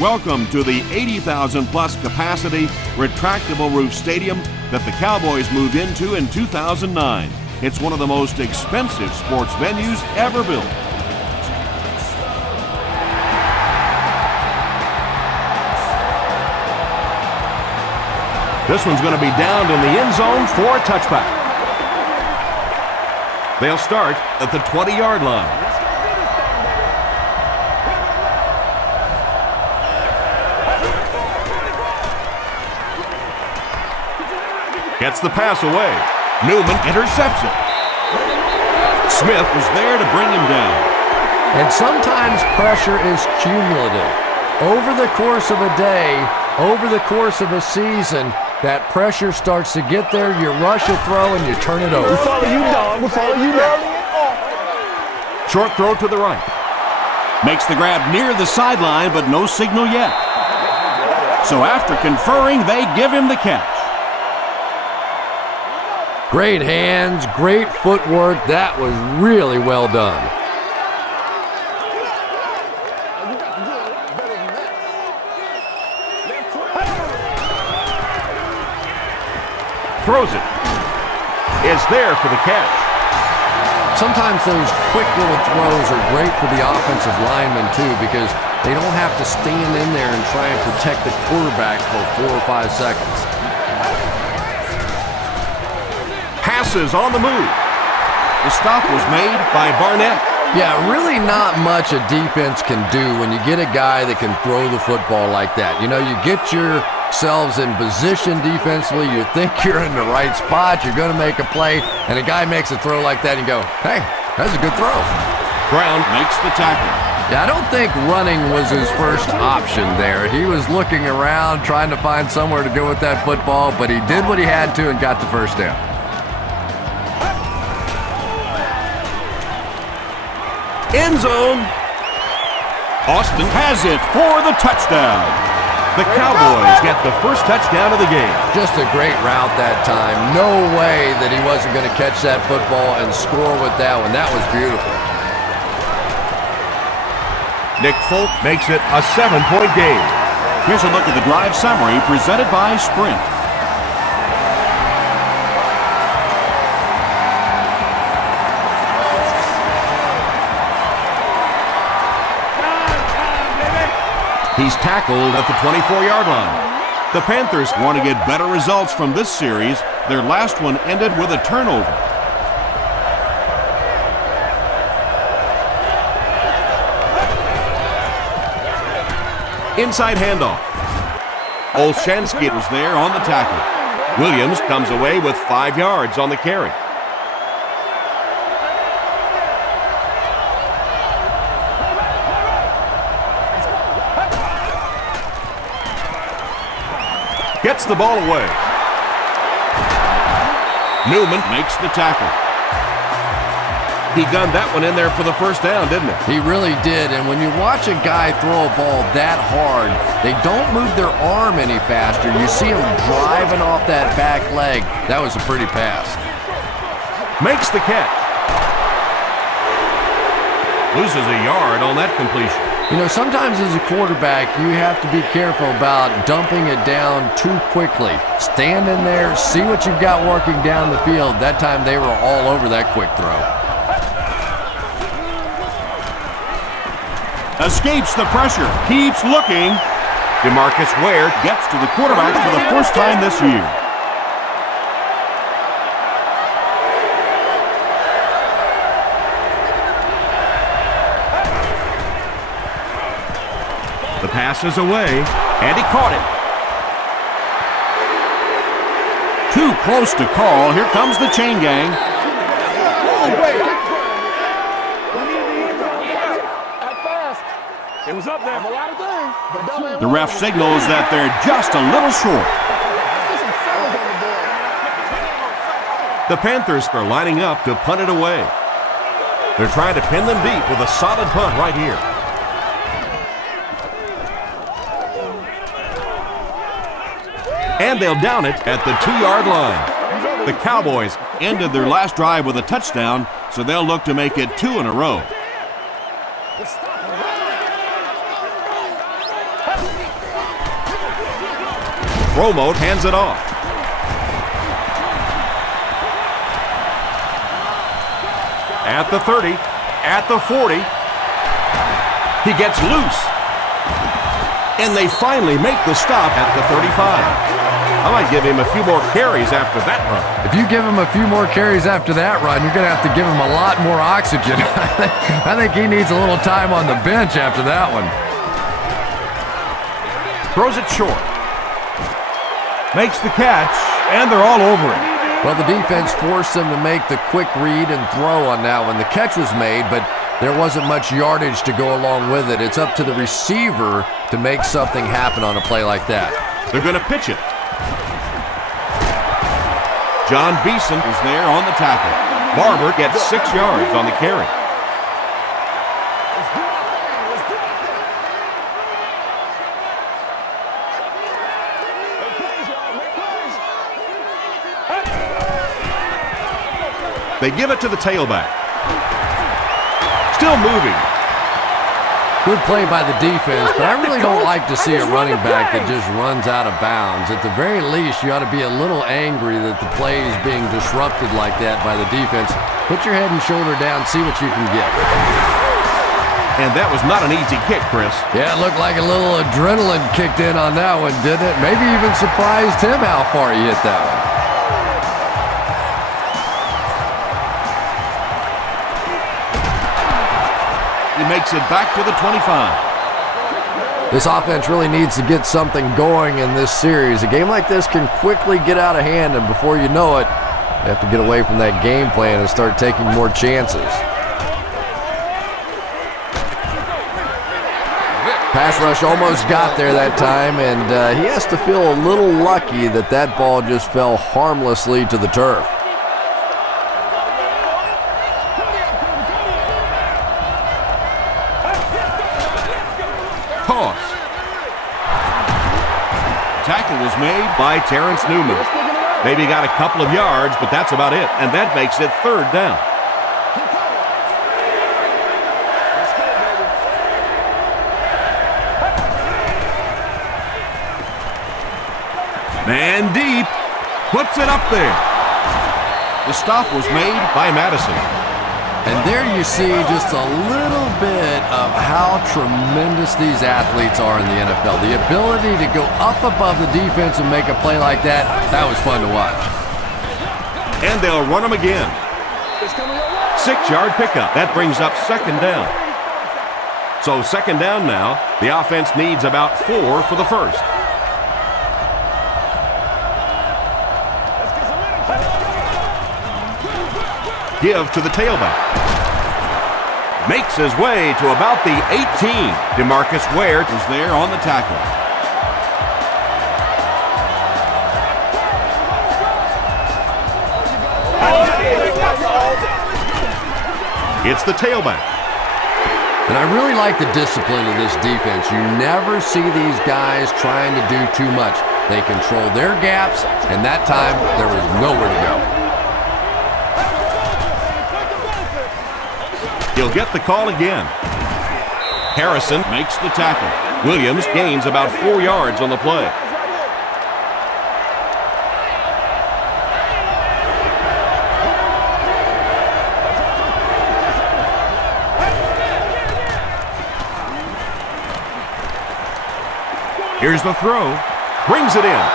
Welcome to the 80,000 plus capacity retractable roof stadium that the Cowboys moved into in 2009. It's one of the most expensive sports venues ever built. This one's going to be downed in the end zone for a touchback. They'll start at the 20-yard line. Gets the pass away. Newman intercepts it. Smith was there to bring him down. And sometimes pressure is cumulative. Over the course of a day, over the course of a season, that pressure starts to get there, you rush a throw, and you turn it over. We follow you, dog. We follow you now. Short throw to the right. Makes the grab near the sideline, but no signal yet. So after conferring, they give him the catch. Great hands, great footwork. That was really well done. Throws it. It's there for the catch. Sometimes those quick little throws are great for the offensive linemen too, because they don't have to stand in there and try and protect the quarterback for 4 or 5 seconds. Passes on the move. The stop was made by Barnett. Yeah, really not much a defense can do when you get a guy that can throw the football like that. You know, you get yourselves in position defensively, you think you're in the right spot, you're going to make a play, and a guy makes a throw like that and you go, hey, that's a good throw. Brown makes the tackle. Yeah, I don't think running was his first option there. He was looking around, trying to find somewhere to go with that football, but he did what he had to and got the first down. End zone. Austin has it for the touchdown. The Cowboys get the first touchdown of the game. Just a great route that time. No way that he wasn't going to catch that football and score with that one. That was beautiful. Nick Folk makes it a 7-point game. Here's a look at the drive summary presented by Sprint. He's tackled at the 24-yard line. The Panthers want to get better results from this series. Their last one ended with a turnover. Inside handoff. Olshansky was there on the tackle. Williams comes away with 5 yards on the carry. Gets the ball away. Newman makes the tackle. He gunned that one in there for the first down, didn't he? He really did, and when you watch a guy throw a ball that hard, they don't move their arm any faster. You see him driving off that back leg. That was a pretty pass. Makes the catch. Loses a yard on that completion. You know, sometimes as a quarterback, you have to be careful about dumping it down too quickly. Stand in there, see what you've got working down the field. That time they were all over that quick throw. Escapes the pressure, keeps looking. DeMarcus Ware gets to the quarterback for the first time this year. The pass is away, and he caught it. Too close to call. Here comes the chain gang. It was up there. The ref signals that they're just a little short. The Panthers are lining up to punt it away. They're trying to pin them deep with a solid punt right here. And they'll down it at the 2-yard line. The Cowboys ended their last drive with a touchdown, so they'll look to make it 2 in a row. Romo hands it off. At the 30, at the 40. He gets loose. And they finally make the stop at the 35. I might give him a few more carries after that run. If you give him a few more carries after that run, you're going to have to give him a lot more oxygen. I think he needs a little time on the bench after that one. Throws it short. Makes the catch, and they're all over it. Well, the defense forced them to make the quick read and throw on that one. The catch was made, but there wasn't much yardage to go along with it. It's up to the receiver to make something happen on a play like that. They're going to pitch it. John Beeson is there on the tackle. Barber gets 6 yards on the carry. They give it to the tailback. Still moving. Good play by the defense, but I really don't like to see a running back that just runs out of bounds. At the very least, you ought to be a little angry that the play is being disrupted like that by the defense. Put your head and shoulder down, see what you can get. And that was not an easy kick, Chris. Yeah, it looked like a little adrenaline kicked in on that one, didn't it? Maybe even surprised him how far he hit that one. He makes it back to the 25. This offense really needs to get something going in this series. A game like this can quickly get out of hand, and before you know it, you have to get away from that game plan and start taking more chances. Pass rush almost got there that time, and he has to feel a little lucky that that ball just fell harmlessly to the turf. Tackle was made by Terrence Newman. Maybe got a couple of yards, but that's about it. And that makes it 3rd down. Man deep. Puts it up there. The stop was made by Madison. And there you see just a little bit of how tremendous these athletes are in the NFL. The ability to go up above the defense and make a play like that, that was fun to watch. And they'll run them again. 6-yard pickup. That brings up 2nd down. So 2nd down now. The offense needs about 4 for the first. Give to the tailback. Makes his way to about the 18. DeMarcus Ware is there on the tackle. It's the tailback. And I really like the discipline of this defense. You never see these guys trying to do too much. They control their gaps, and that time there was nowhere to go. He'll get the call again. Harrison makes the tackle. Williams gains about 4 yards on the play. Here's the throw. Brings it in.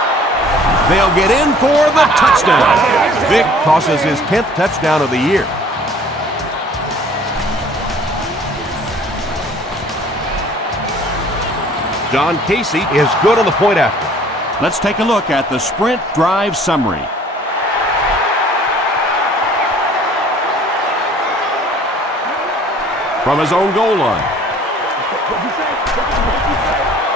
They'll get in for the touchdown. Vic tosses his 10th touchdown of the year. John Casey is good on the point after. Let's take a look at the sprint drive summary. From his own goal line.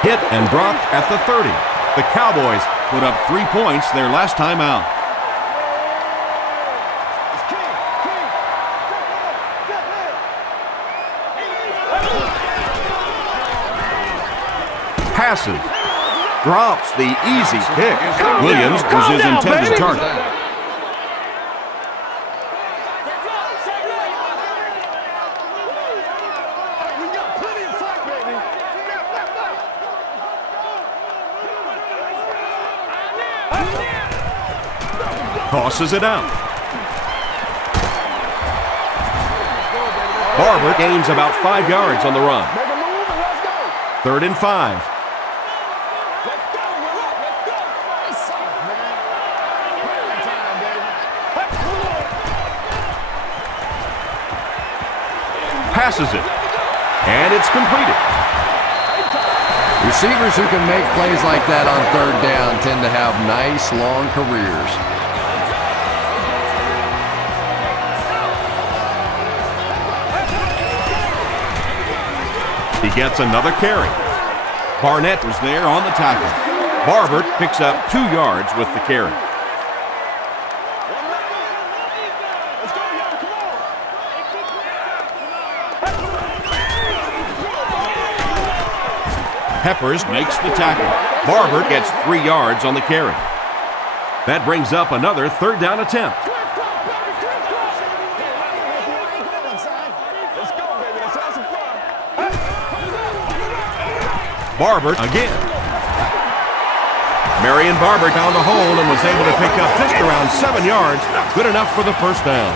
Hit and dropped at the 30. The Cowboys put up 3 points their last time out. Passes. Drops the easy pick. Williams was his intended target. Tosses it out. Barber gains about 5 yards on the run. 3rd and 5. Passes it, and it's completed. Receivers who can make plays like that on 3rd down tend to have nice, long careers. He gets another carry. Barnett was there on the tackle. Barber picks up 2 yards with the carry. Peppers makes the tackle. Barber gets 3 yards on the carry. That brings up another 3rd down attempt. Barber again. Marion Barber found the hole and was able to pick up just around 7 yards. Good enough for the 1st down.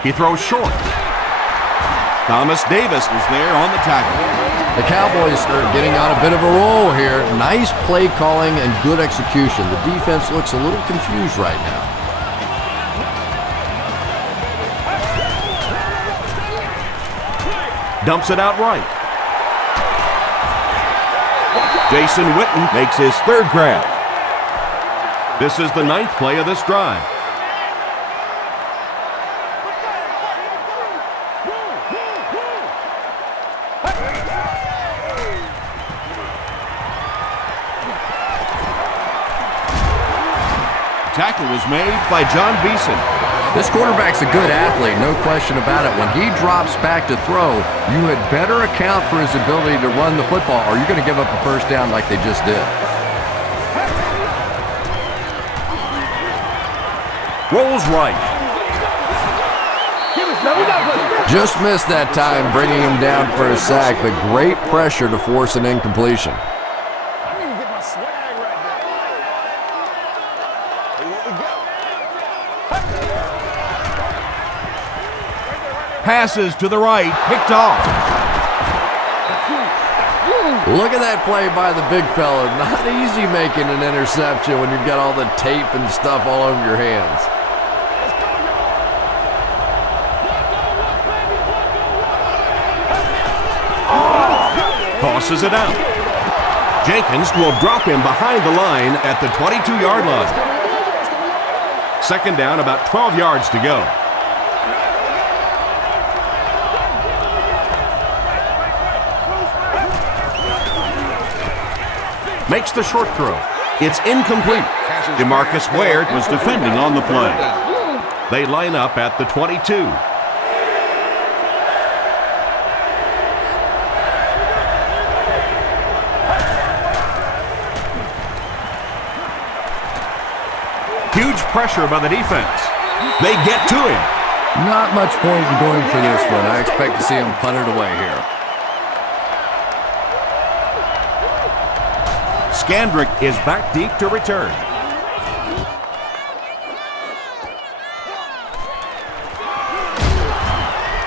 He throws short. Thomas Davis is there on the tackle. The Cowboys are getting on a bit of a roll here. Nice play calling and good execution. The defense looks a little confused right now. Dumps it out right. Jason Witten makes his 3rd grab. This is the 9th play of this drive. Tackle was made by John Beeson. This quarterback's a good athlete, no question about it. When he drops back to throw, you had better account for his ability to run the football, or you're going to give up a 1st down like they just did. Rolls right. Just missed that time, bringing him down for a sack, but great pressure to force an incompletion. Passes to the right, picked off. Look at that play by the big fella. Not easy making an interception when you've got all the tape and stuff all over your hands. Tosses it out. Jenkins will drop him behind the line at the 22-yard line. 2nd down, about 12 yards to go. Makes the short throw. It's incomplete. DeMarcus Ware was defending on the play. They line up at the 22. Huge pressure by the defense. They get to him. Not much point in going for this one. I expect to see him punt it away here. Scandrick is back deep to return.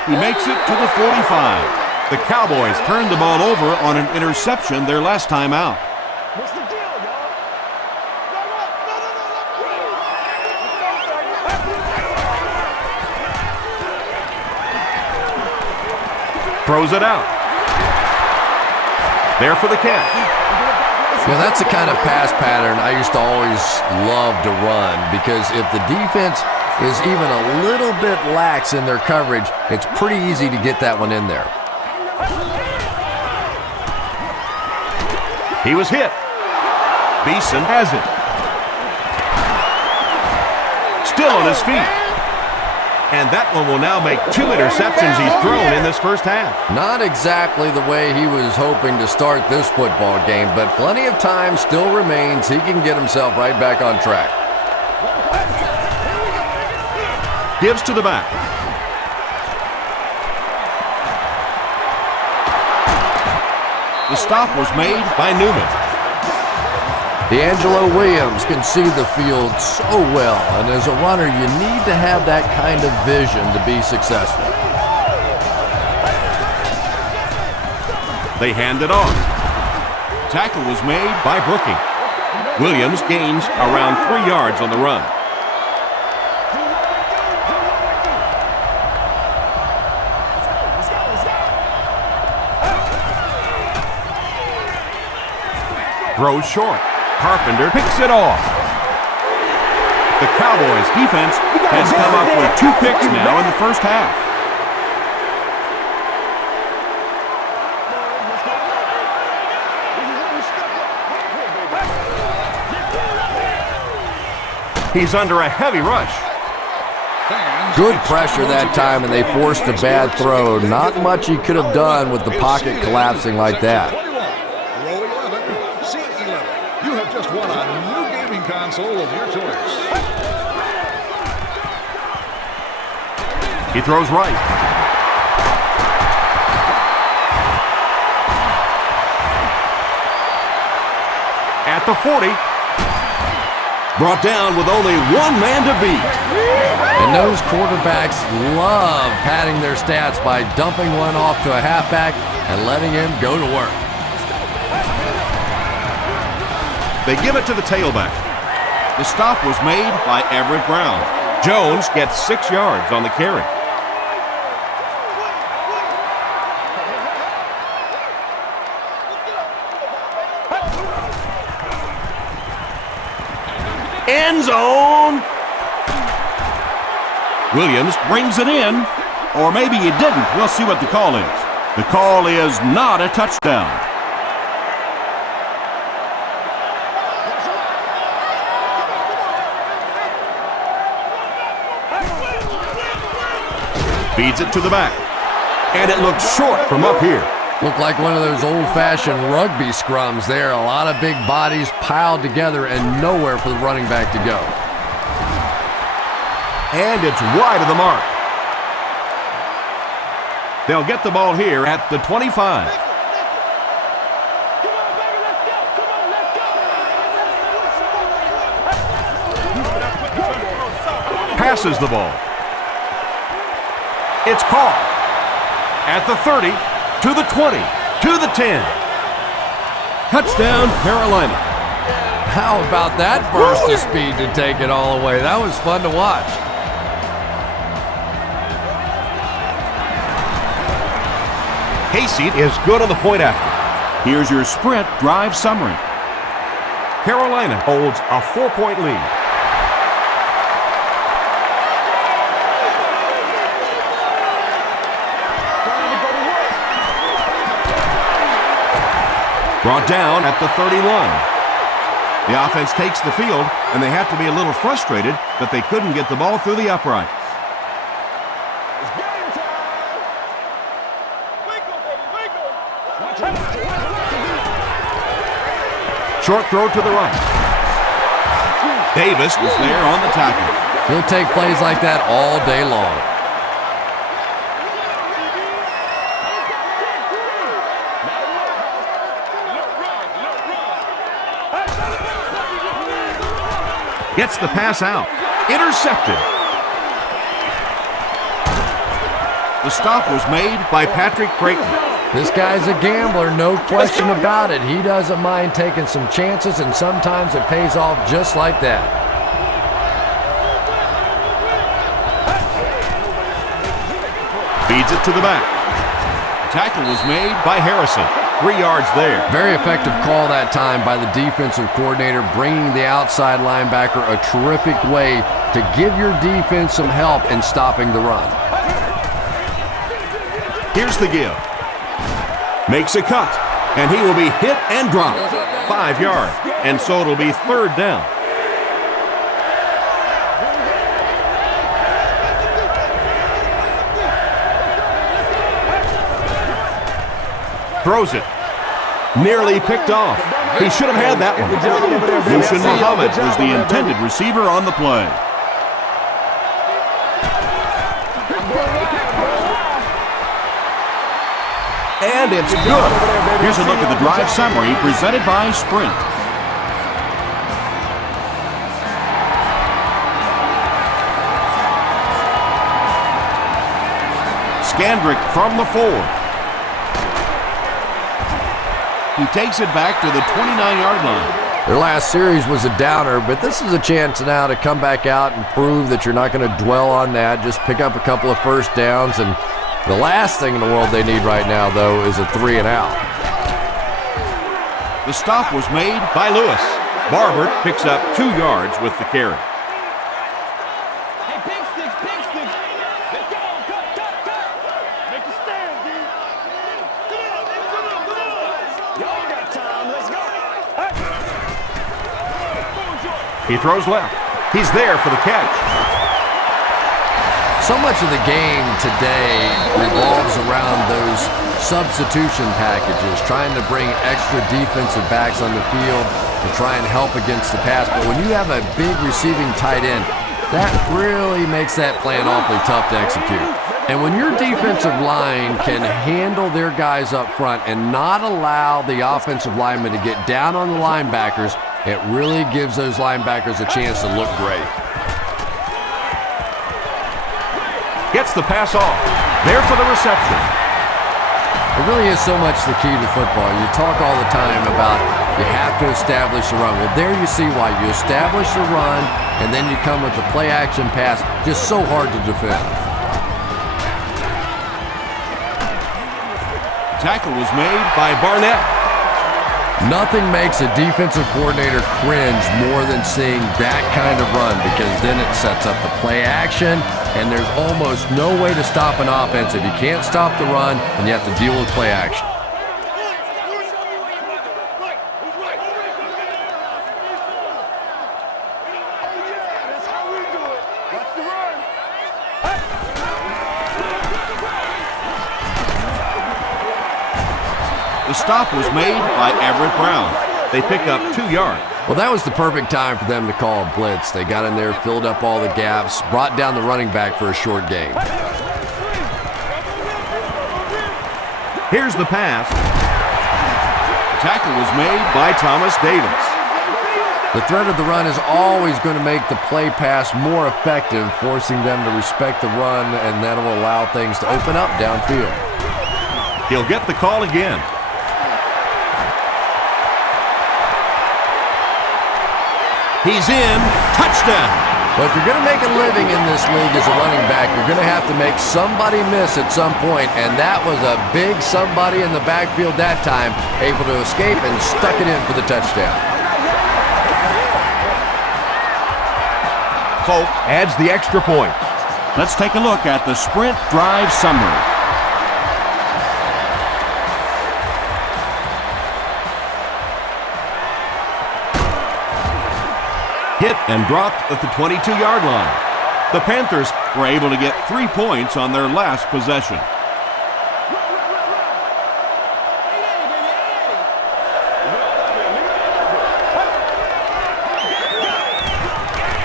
He makes it to the 45. The Cowboys turned the ball over on an interception their last time out. What's the deal, y'all? Throws it out. There for the catch. Yeah, that's the kind of pass pattern I used to always love to run, because if the defense is even a little bit lax in their coverage, it's pretty easy to get that one in there. He was hit. Beeson has it. Still on his feet. And that one will now make 2 interceptions he's thrown in this first half. Not exactly the way he was hoping to start this football game, but plenty of time still remains. He can get himself right back on track. Gives to the back. The stop was made by Newman. D'Angelo Williams can see the field so well, and as a runner, you need to have that kind of vision to be successful. They hand it off. Tackle was made by Brooking. Williams gains around 3 yards on the run. Throws short. Carpenter picks it off. The Cowboys defense has come up with 2 picks now in the first half. He's under a heavy rush. Good pressure that time, and they forced a bad throw. Not much he could have done with the pocket collapsing like that. You have just won a new gaming console of your choice. He throws right. At the 40. Brought down with only one man to beat. And those quarterbacks love padding their stats by dumping one off to a halfback and letting him go to work. They give it to the tailback. The stop was made by Everett Brown. Jones gets 6 yards on the carry. End zone. Williams brings it in, or maybe he didn't. We'll see what the call is. The call is not a touchdown. Feeds it to the back. And it looks short from up here. Looked like one of those old-fashioned rugby scrums there. A lot of big bodies piled together and nowhere for the running back to go. And it's wide of the mark. They'll get the ball here at the 25. Passes the ball. It's caught at the 30, to the 20, to the 10. Touchdown, Carolina. How about that burst of speed to take it all away? That was fun to watch. Hayseed is good on the point after. Here's your sprint drive summary. Carolina holds a 4-point lead. Brought down at the 31. The offense takes the field, and they have to be a little frustrated that they couldn't get the ball through the uprights. It's game time. Winkle, baby, winkle. Short throw to the right. Davis was there on the tackle. He'll take plays like that all day long. Gets the pass out. Intercepted. The stop was made by Patrick Creighton. This guy's a gambler, no question about it. He doesn't mind taking some chances, and sometimes it pays off just like that. Feeds it to the back. Tackle was made by Harrison. 3 yards there. Very effective call that time by the defensive coordinator, bringing the outside linebacker a terrific way to give your defense some help in stopping the run. Here's the give. Makes a cut, and he will be hit and dropped. 5 yards, and so it'll be 3rd down. Throws it. Nearly picked off. He should have had that one. Lucian Muhammad was the intended receiver on the play. and it's good. Here's a look at the drive summary presented by Sprint. Scandrick from the 4. He takes it back to the 29-yard line. Their last series was a downer, but this is a chance now to come back out and prove that you're not going to dwell on that. Just pick up a couple of first downs, and the last thing in the world they need right now, though, is a 3-and-out. The stop was made by Lewis. Barber picks up 2 yards with the carry. He throws left. He's there for the catch. So much of the game today revolves around those substitution packages, trying to bring extra defensive backs on the field to try and help against the pass. But when you have a big receiving tight end, that really makes that plan awfully tough to execute. And when your defensive line can handle their guys up front and not allow the offensive linemen to get down on the linebackers, it really gives those linebackers a chance to look great. Gets the pass off. There for the reception. It really is so much the key to football. You talk all the time about you have to establish the run. Well, there you see why. You establish the run, and then you come with the play-action pass. Just so hard to defend. Tackle was made by Barnett. Nothing makes a defensive coordinator cringe more than seeing that kind of run, because then it sets up the play action, and there's almost no way to stop an offense if you can't stop the run and you have to deal with play action. The stop was made by Everett Brown. They pick up 2 yards. Well, that was the perfect time for them to call a blitz. They got in there, filled up all the gaps, brought down the running back for a short gain. Here's the pass. The tackle was made by Thomas Davis. The threat of the run is always going to make the play pass more effective, forcing them to respect the run, and that will allow things to open up downfield. He'll get the call again. He's in. Touchdown. But if you're going to make a living in this league as a running back, you're going to have to make somebody miss at some point, and that was a big somebody in the backfield that time, able to escape and stuck it in for the touchdown. Folk adds the extra point. Let's take a look at the Sprint drive summary. Hit and dropped at the 22-yard line. The Panthers were able to get 3 points on their last possession.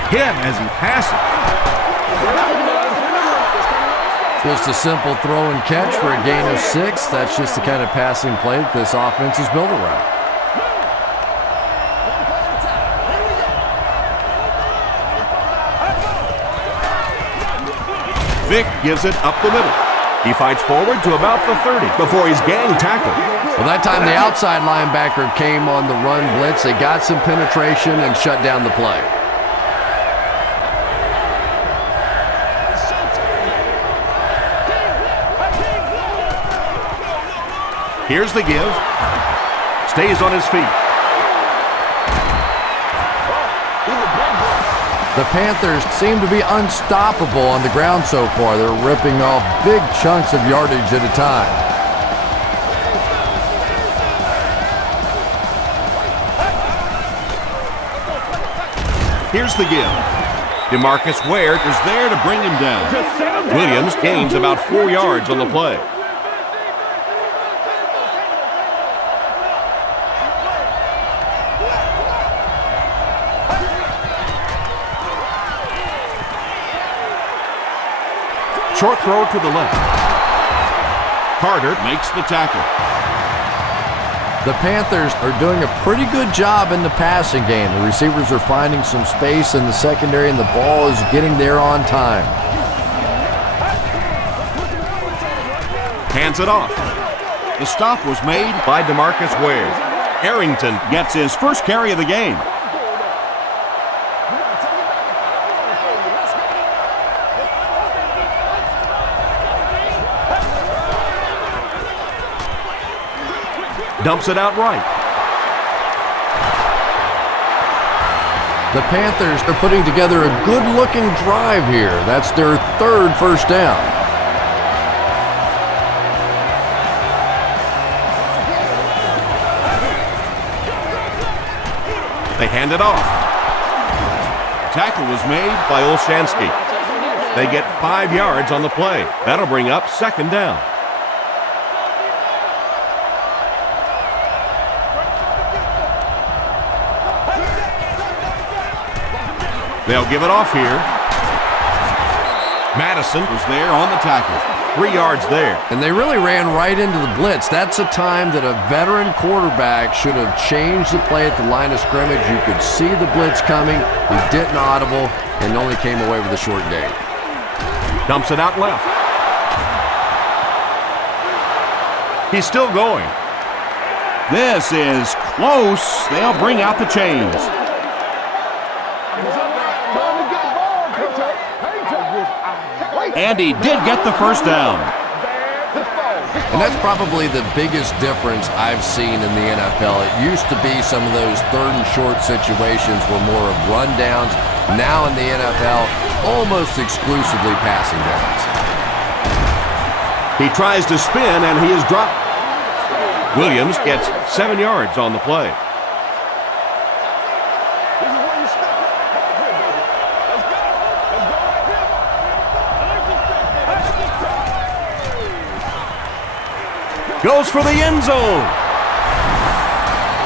Hit as he passes. Just a simple throw and catch for a gain of 6. That's just the kind of passing play that this offense is built around. Vick gives it up the middle. He fights forward to about the 30 before he's gang tackled. Well, that time the outside linebacker came on the run blitz. They got some penetration and shut down the play. Here's the give. Stays on his feet. The Panthers seem to be unstoppable on the ground so far. They're ripping off big chunks of yardage at a time. Here's the give. DeMarcus Ware is there to bring him down. Williams gains about 4 yards on the play. Short throw to the left. Carter makes the tackle. The Panthers are doing a pretty good job in the passing game. The receivers are finding some space in the secondary, and the ball is getting there on time. Hands it off. The stop was made by DeMarcus Ware. Arrington gets his first carry of the game. Dumps it out right. The Panthers are putting together a good-looking drive here. That's their third first down. They hand it off. Tackle was made by Olshansky. They get 5 yards on the play. That'll bring up second down. They'll give it off here. Madison Was there on the tackle. 3 yards there. And they really ran right into the blitz. That's a time that a veteran quarterback should have changed the play at the line of scrimmage. You could see the blitz coming. He didn't audible and only came away with a short gain. Dumps it out left. He's still going. This is close. They'll bring out the chains. And he did get the first down. And that's probably the biggest difference I've seen in the NFL. It used to be some of those third and short situations were more of rundowns. Now in the NFL, almost exclusively passing downs. He tries to spin and he is dropped. Williams gets 7 yards on the play. Goes for the end zone.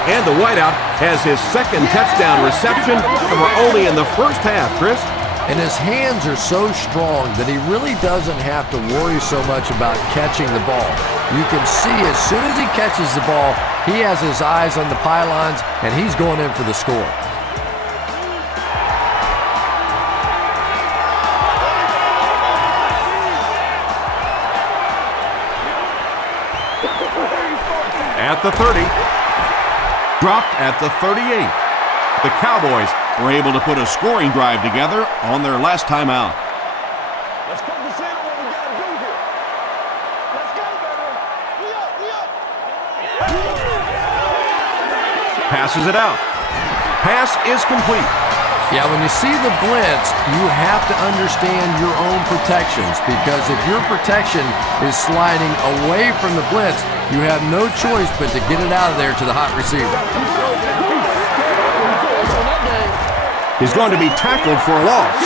And the wideout has his second touchdown reception, and we're only in the first half, Chris. And his hands are so strong that he really doesn't have to worry so much about catching the ball. You can see as soon as he catches the ball, he has his eyes on the pylons, and he's going in for the score. At the 30. Dropped at the 38. The Cowboys were able to put a scoring drive together on their last time out. Let's focus in on what we got to do here. Let's go, baby. We up. Passes it out. Pass is complete. Yeah, when you see the blitz, you have to understand your own protections, because if your protection is sliding away from the blitz, you have no choice but to get it out of there to the hot receiver. He's going to be tackled for a loss.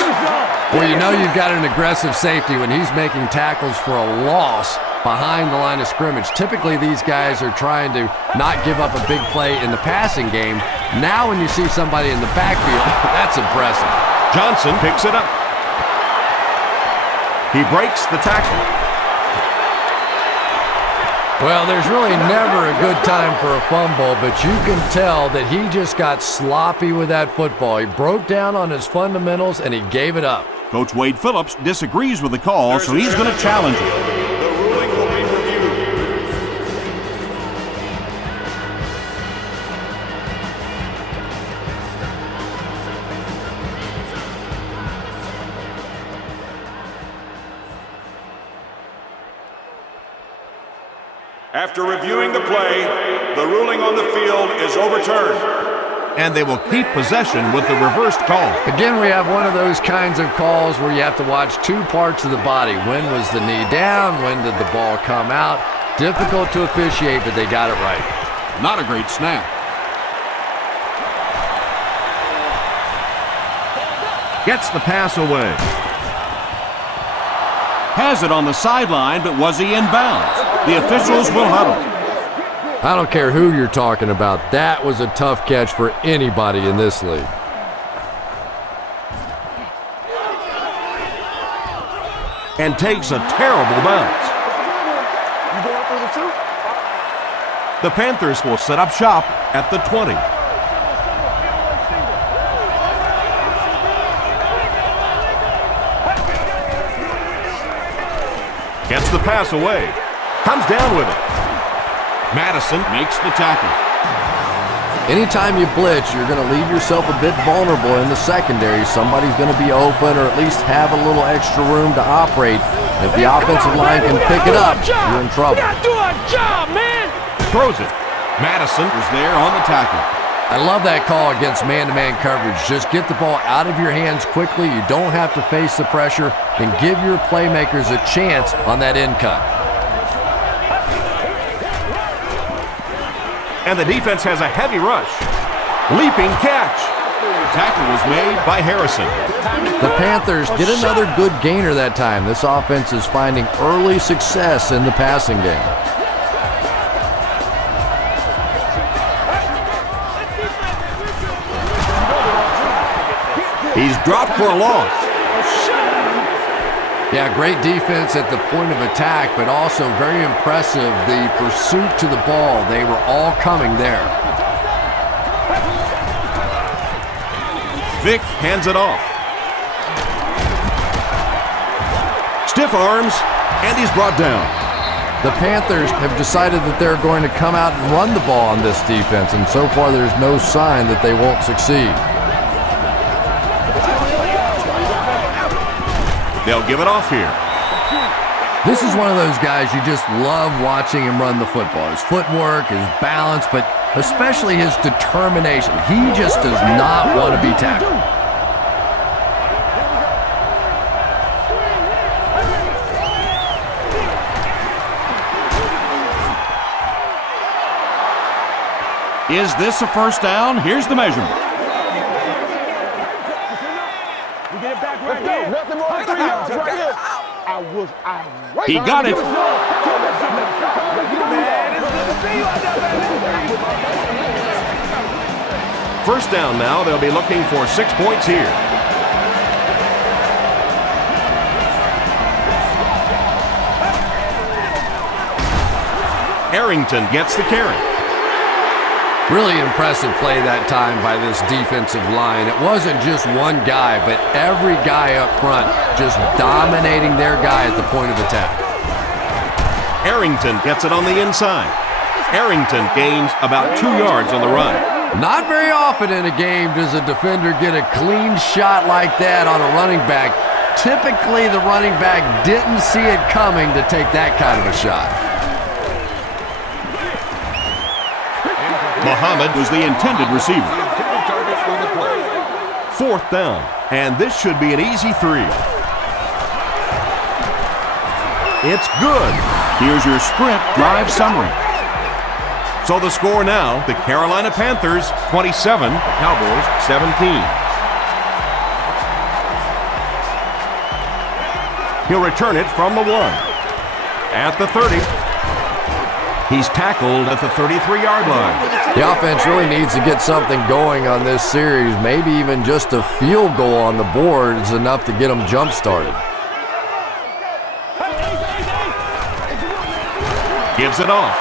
Well, you know you've got an aggressive safety when he's making tackles for a loss behind the line of scrimmage. Typically, these guys are trying to not give up a big play in the passing game. Now when you see somebody in the backfield, that's impressive. Johnson picks it up. He breaks the tackle. Well, there's really never a good time for a fumble, but you can tell that he just got sloppy with that football. He broke down on his fundamentals, and he gave it up. Coach Wade Phillips disagrees with the call, so he's going to challenge it. The ruling will be reviewed. After reviewing the play, the ruling on the field is overturned. And they will keep possession with the reversed call. Again, we have one of those kinds of calls where you have to watch two parts of the body. When was the knee down? When did the ball come out? Difficult to officiate, but they got it right. Not a great snap. Gets the pass away. Has it on the sideline, but was he in bounds? The officials will huddle. I don't care who you're talking about. That was a tough catch for anybody in this league. And takes a terrible bounce. The Panthers will set up shop at the 20. Gets the pass away. Comes down with it. Madison makes the tackle. Anytime you blitz, you're going to leave yourself a bit vulnerable in the secondary. Somebody's going to be open or at least have a little extra room to operate. If the offensive line can pick it up, you're in trouble. Do our job, man! Throws it. Madison is there on the tackle. I love that call against man-to-man coverage. Just get the ball out of your hands quickly. You don't have to face the pressure, and give your playmakers a chance on that end cut. And the defense has a heavy rush. Leaping catch. Tackle was made by Harrison. The Panthers get another good gainer that time. This offense is finding early success in the passing game. He's dropped for a loss. Yeah, great defense at the point of attack, but also very impressive the pursuit to the ball. They were all coming there. Vic hands it off. Stiff arms, and he's brought down. The Panthers have decided that they're going to come out and run the ball on this defense, and so far there's no sign that they won't succeed. They'll give it off here. This is one of those guys you just love watching him run the football. His footwork, his balance, but especially his determination. He just does not want to be tackled. Is this a first down? Here's the measurement. We get it back right here. Nothing more than 3 yards right here. He got it. First down now. They'll be looking for 6 points here. Arrington gets the carry. Really impressive play that time by this defensive line. It wasn't just one guy, but every guy up front just dominating their guy at the point of attack. Arrington gets it on the inside. Arrington gains about 2 yards on the run. Not very often in a game does a defender get a clean shot like that on a running back. Typically, the running back didn't see it coming to take that kind of a shot. Muhammad was the intended receiver. Fourth down, and this should be an easy 3. It's good. Here's your sprint drive summary. So the score now, the Carolina Panthers 27, Cowboys 17. He'll return it from the 1. At the 30. He's tackled at the 33-yard line. The offense really needs to get something going on this series. Maybe even just a field goal on the board is enough to get them jump-started. Gives it off.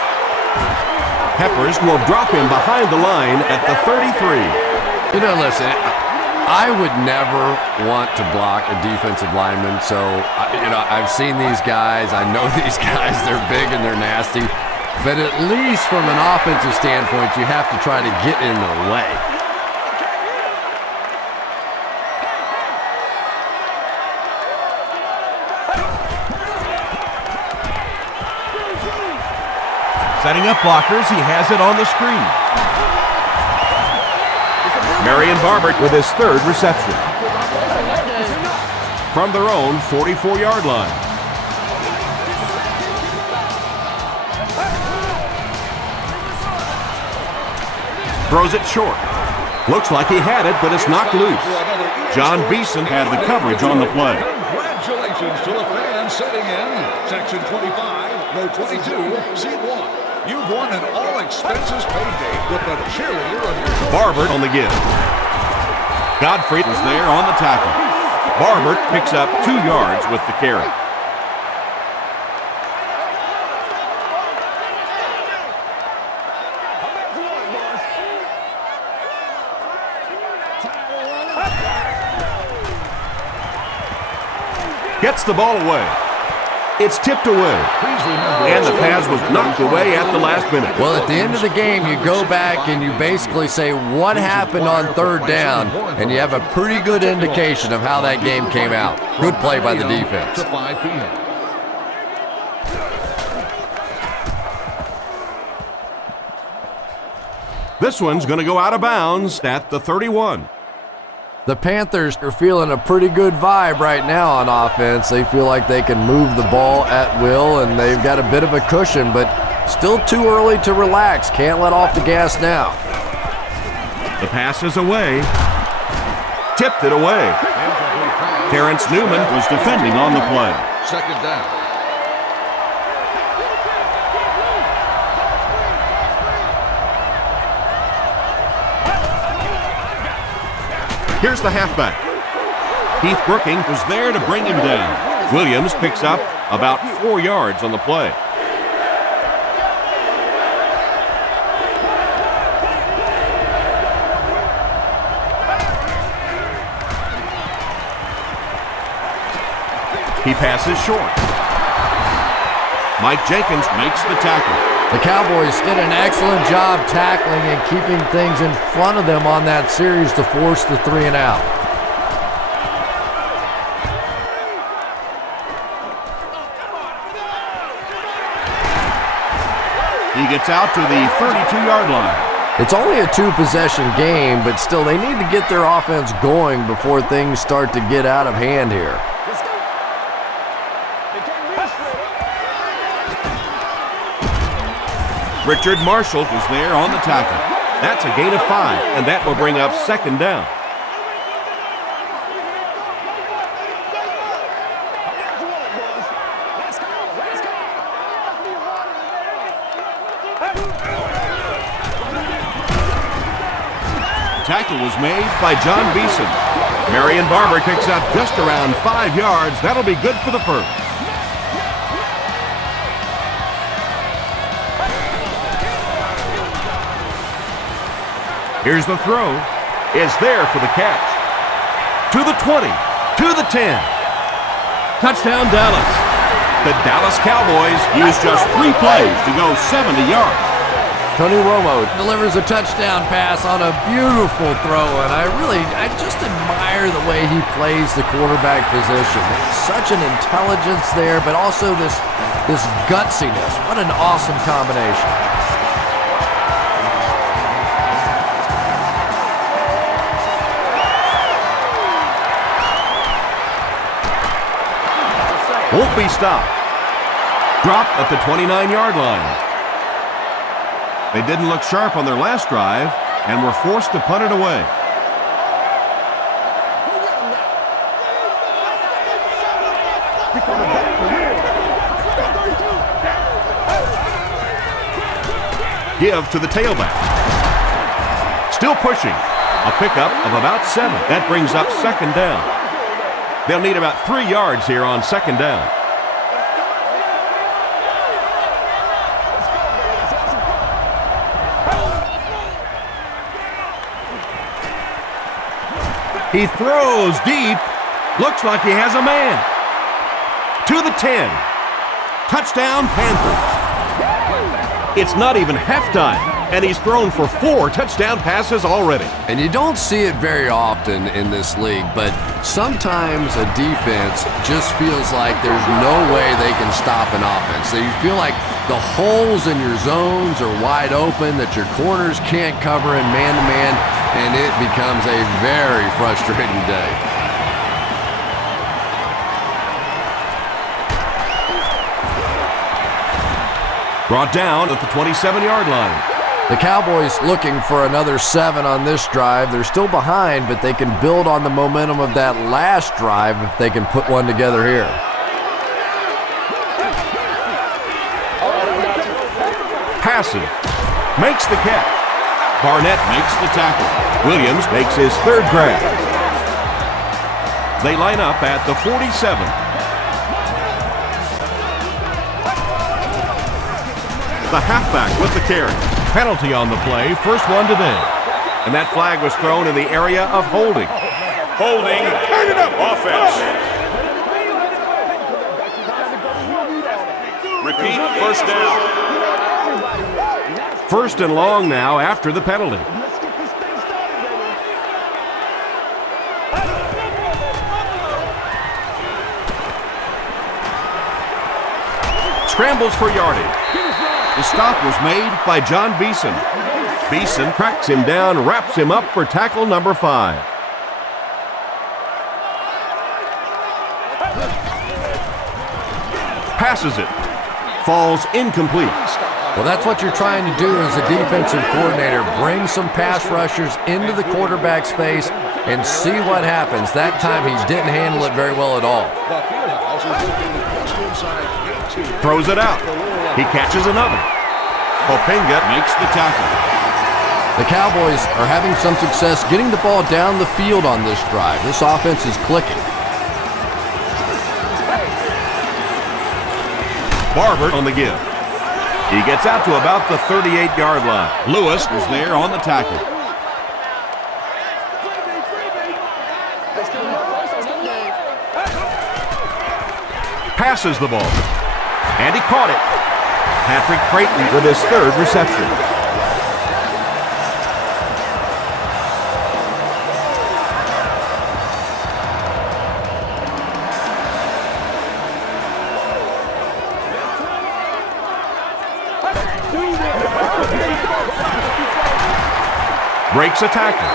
Peppers will drop him behind the line at the 33. You know, listen, I would never want to block a defensive lineman, so, I've seen these guys. I know these guys. They're big and they're nasty. But at least from an offensive standpoint, you have to try to get in their way. Setting up blockers, he has it on the screen. Marion Barber with his 3rd reception. From their own 44-yard line. Throws it short. Looks like he had it, but it's knocked loose. John Beeson had the coverage on the play. Congratulations to the fans sitting in Section 25, row 22, seat 1. You've won an all-expenses paid day with the cheerleader of your choice. Barber on the give. Godfrey was there on the tackle. Barber picks up 2 yards with the carry. Gets the ball away. It's tipped away. And the pass was knocked away at the last minute. Well, at the end of the game, you go back and you basically say what happened on third down, and you have a pretty good indication of how that game came out. Good play by the defense. To 5 p.m. This one's going to go out of bounds at the 31. The Panthers are feeling a pretty good vibe right now on offense. They feel like they can move the ball at will, and they've got a bit of a cushion, but still too early to relax. Can't let off the gas now. The pass is away. Tipped it away. Terrence Newman was defending on the play. Second down. Here's the halfback. Heath Brooking was there to bring him down. Williams picks up about 4 yards on the play. He passes short. Mike Jenkins makes the tackle. The Cowboys did an excellent job tackling and keeping things in front of them on that series to force the 3 and out. He gets out to the 32-yard line. It's only a 2-possession game, but still they need to get their offense going before things start to get out of hand here. Richard Marshall is there on the tackle. That's a gain of 5, and that will bring up second down. Tackle was made by John Beeson. Marion Barber picks up just around 5 yards. That'll be good for the first. Here's the throw. It's there for the catch. To the 20, to the 10. Touchdown, Dallas. The Dallas Cowboys use just 3 plays to go 70 yards. Tony Romo delivers a touchdown pass on a beautiful throw, and I just admire the way he plays the quarterback position. Such an intelligence there, but also this gutsiness. What an awesome combination. Won't be stopped. Dropped at the 29-yard line. They didn't look sharp on their last drive and were forced to punt it away. Give to the tailback. Still pushing. A pickup of about 7. That brings up second down. They'll need about 3 yards here on second down. He throws deep. Looks like he has a man. To the 10. Touchdown, Panthers. It's not even halftime, and he's thrown for 4 touchdown passes already. And you don't see it very often in this league, but sometimes a defense just feels like there's no way they can stop an offense. So you feel like the holes in your zones are wide open, that your corners can't cover in man-to-man, and it becomes a very frustrating day. Brought down at the 27-yard line. The Cowboys looking for another 7 on this drive. They're still behind, but they can build on the momentum of that last drive if they can put one together here. Passing. Makes the catch. Barnett makes the tackle. Williams makes his 3rd grab. They line up at the 47. The halfback with the carry. Penalty on the play, first one today. And that flag was thrown in the area of holding. Holding. Turn it up. Offense. repeat, first down. First and long now after the penalty. Let's get this thing started, baby. Scrambles for yardage. The stop was made by John Beeson. Beeson cracks him down, wraps him up for tackle number 5. Passes it. Falls incomplete. Well, that's what you're trying to do as a defensive coordinator. Bring some pass rushers into the quarterback's face and see what happens. That time he didn't handle it very well at all. The field house is located just inside gate 2. Throws it out. He catches another. Popinga Makes the tackle. The Cowboys are having some success getting the ball down the field on this drive. This offense is clicking. Barber on the give. He gets out to about the 38-yard line. Lewis is there on the tackle. Passes the ball. And he caught it. Patrick Creighton with his 3rd reception. Breaks a tackle.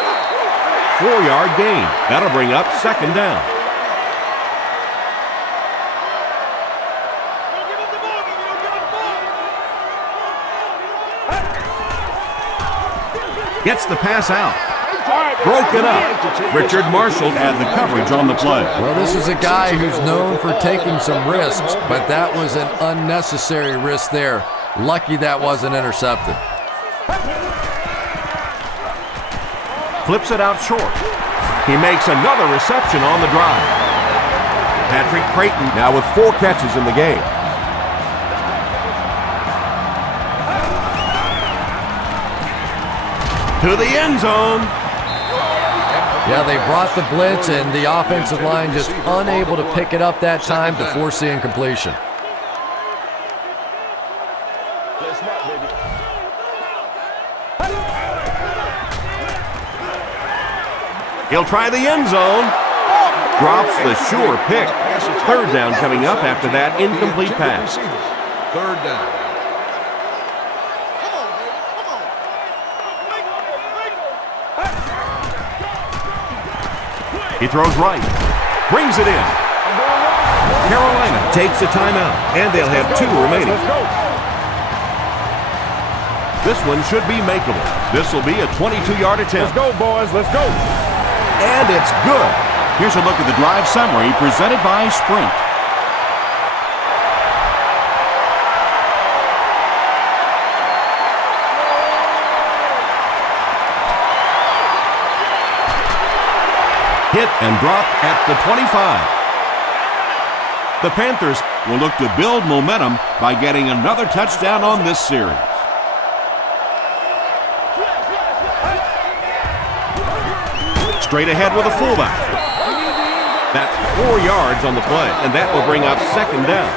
4-yard gain. That'll bring up 2nd down. Gets the pass out. Broken up. Richard Marshall had the coverage on the play. Well, this is a guy who's known for taking some risks, but that was an unnecessary risk there. Lucky that wasn't intercepted. Flips it out short. He makes another reception on the drive. Patrick Creighton now with 4 catches in the game. To the end zone. Yeah, they brought the blitz, and the offensive line just unable to pick it up that time to force the incompletion. He'll try the end zone. Drops the sure pick. 3rd down coming up after that incomplete pass. 3rd down. He throws right. Brings it in. Carolina takes a timeout, and they'll have 2 remaining. This one should be makeable. This will be a 22-yard attempt. Let's go, boys. Let's go. And it's good. Here's a look at the drive summary presented by Sprint. Hit and drop at the 25. The Panthers Will look to build momentum by getting another touchdown on this series. straight ahead with a fullback. That's 4 yards on the play, and that will bring up 2nd down.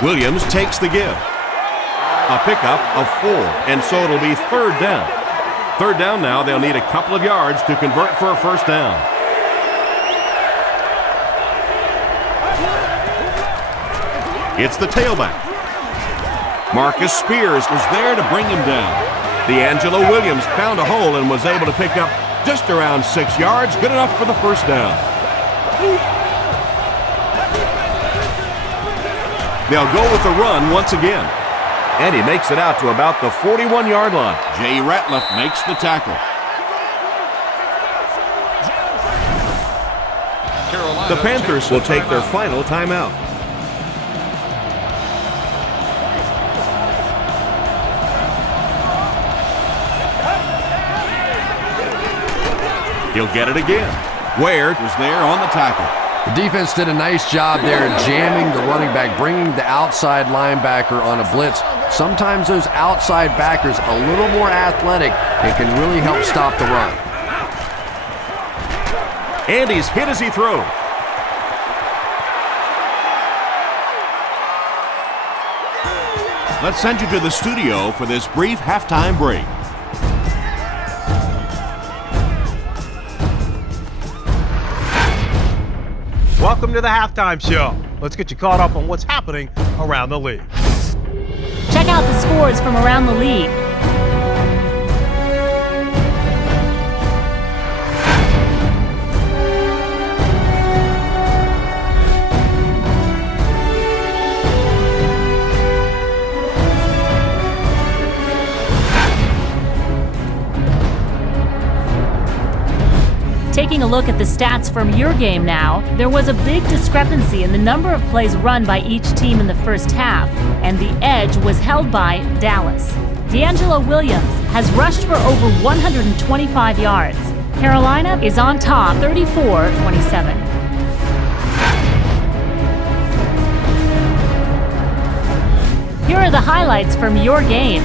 Williams takes the give. A pickup of 4, and so it'll be 3rd down. 3rd down now, they'll need a couple of yards to convert for a 1st down. It's the tailback. Marcus Spears was there to bring him down. D'Angelo Williams found a hole and was able to pick up just around 6 yards, good enough for the 1st down. They'll go with the run once again. And he makes it out to about the 41-yard line. Jay Ratliff makes the tackle. The Panthers will take their final timeout. He'll get it again. Ware Was there on the tackle. The defense did a nice job there jamming the running back, bringing the outside linebacker on a blitz. Sometimes those outside backers a little more athletic and can really help stop the run. And he's hit as he throws. Let's send you to the studio for this brief halftime break. Welcome to the halftime show. Let's get you caught up on what's happening around the league. Check out the scores from around the league. Taking a look at the stats from your game now, there was a big discrepancy in the number of plays run by each team in the first half, and the edge was held by Dallas. D'Angelo Williams has rushed for over 125 yards. Carolina is on top, 34-27. Here are the highlights from your game.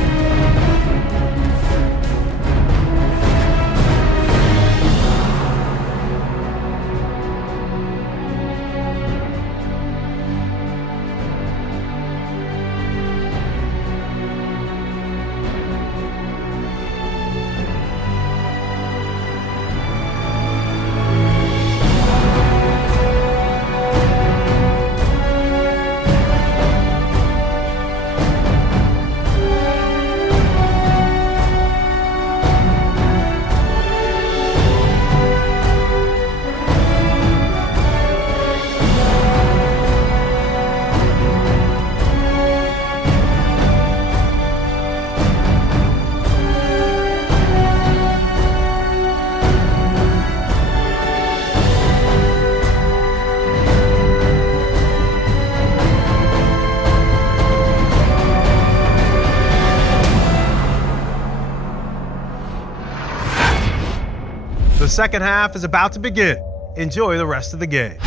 The second half is about to begin. Enjoy the rest of the game.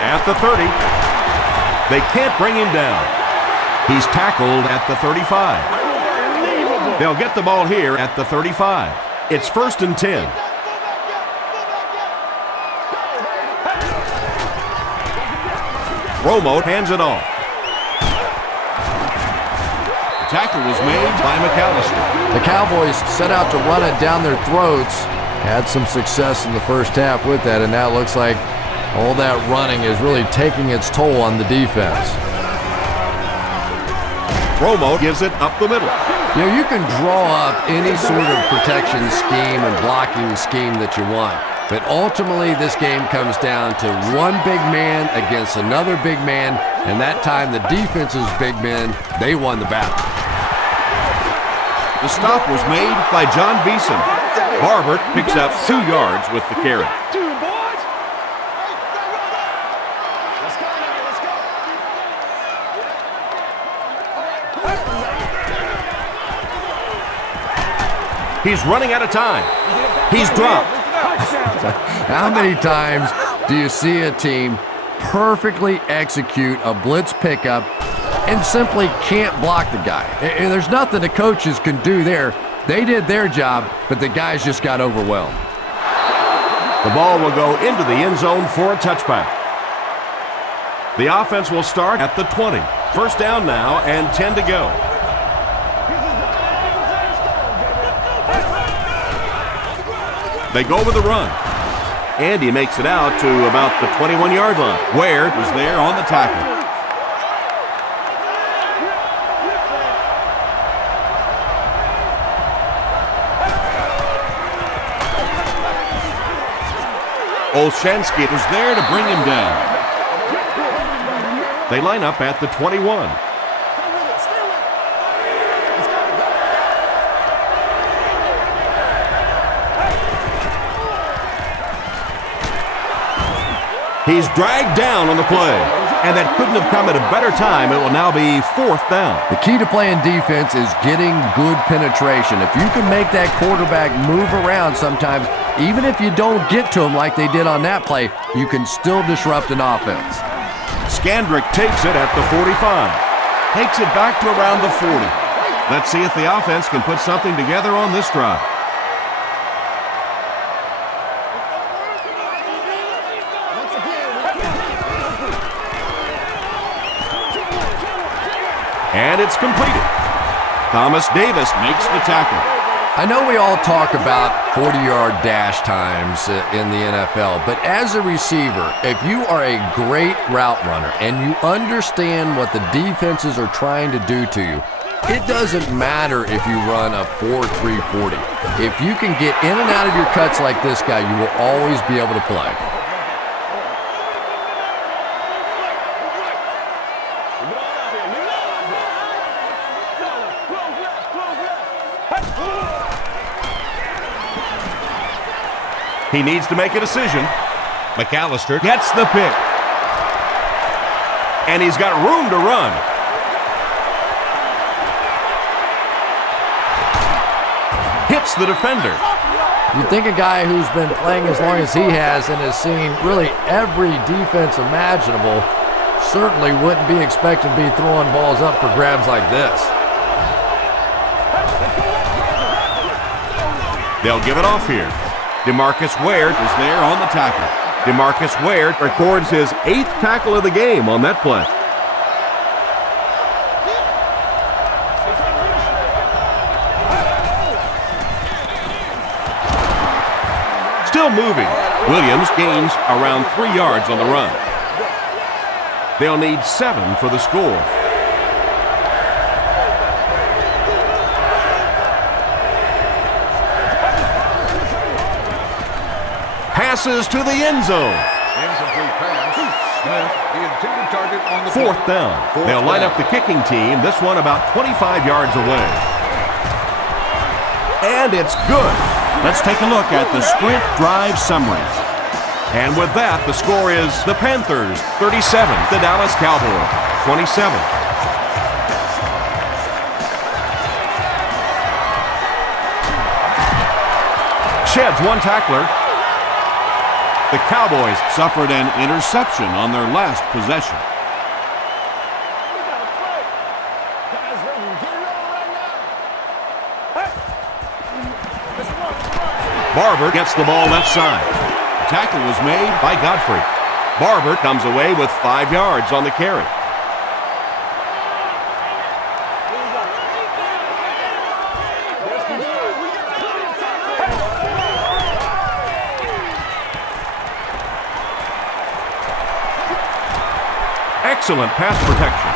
At the 30. They can't bring him down. He's tackled at the 35. They'll get the ball here at the 35. It's 1st and 10. Romo hands it off. The tackle was made by McAllister. The Cowboys set out to run it down their throats. Had some success in the first half with that, and now it looks like all that running is really taking its toll on the defense. Romo gives it up the middle. You know, you can draw up any sort of protection scheme and blocking scheme that you want, but ultimately this game comes down to one big man against another big man, and that time the defense's big men, they won the battle. The stop was made by John Beeson. Barber picks up 2 yards with the carry. He's running out of time. He's dropped. How many times do you see a team perfectly execute a blitz pickup and simply can't block the guy? And there's nothing the coaches can do there. They did their job, but the guys just got overwhelmed. The ball will go into the end zone for a touchback. The offense will start at the 20. First down now and 10 to go. They go with the run. And he makes it out to about the 21-yard line. Ware was there on the tackle. Olshansky was there to bring him down. They line up at the 21. He's dragged down on the play, and that couldn't have come at a better time. It will now be 4th down. The key to playing defense is getting good penetration. If you can make that quarterback move around sometimes, even if you don't get to him like they did on that play, you can still disrupt an offense. Scandrick takes it at the 45. Takes it back to around the 40. Let's see if the offense can put something together on this drive. And it's completed. Thomas Davis makes the tackle. I know we all talk about 40-yard dash times in the NFL, but as a receiver, if you are a great route runner and you understand what the defenses are trying to do to you, it doesn't matter if you run a 4.3 40. If you can get in and out of your cuts like this guy, you will always be able to play. He needs to make a decision. McAllister gets the pick. And he's got room to run. Hits the defender. You'd think a guy who's been playing as long as he has and has seen really every defense imaginable certainly wouldn't be expected to be throwing balls up for grabs like this. They'll give it off here. DeMarcus Ware is there on the tackle. DeMarcus Ware records his 8th tackle of the game on that play. Still moving. Williams gains around 3 yards on the run. They'll need 7 for the score. Passes to the end zone. Incomplete pass. Smith, the intended target on the 4th down. They'll line up the kicking team. This one about 25 yards away. And it's good. Let's take a look at the sprint drive summaries. And with that, the score is the Panthers 37, the Dallas Cowboys 27. Sheds one tackler. The Cowboys suffered an interception on their last possession. Barber gets the ball left side. The tackle was made by Godfrey. Barber comes away with 5 yards on the carry. Excellent pass protection.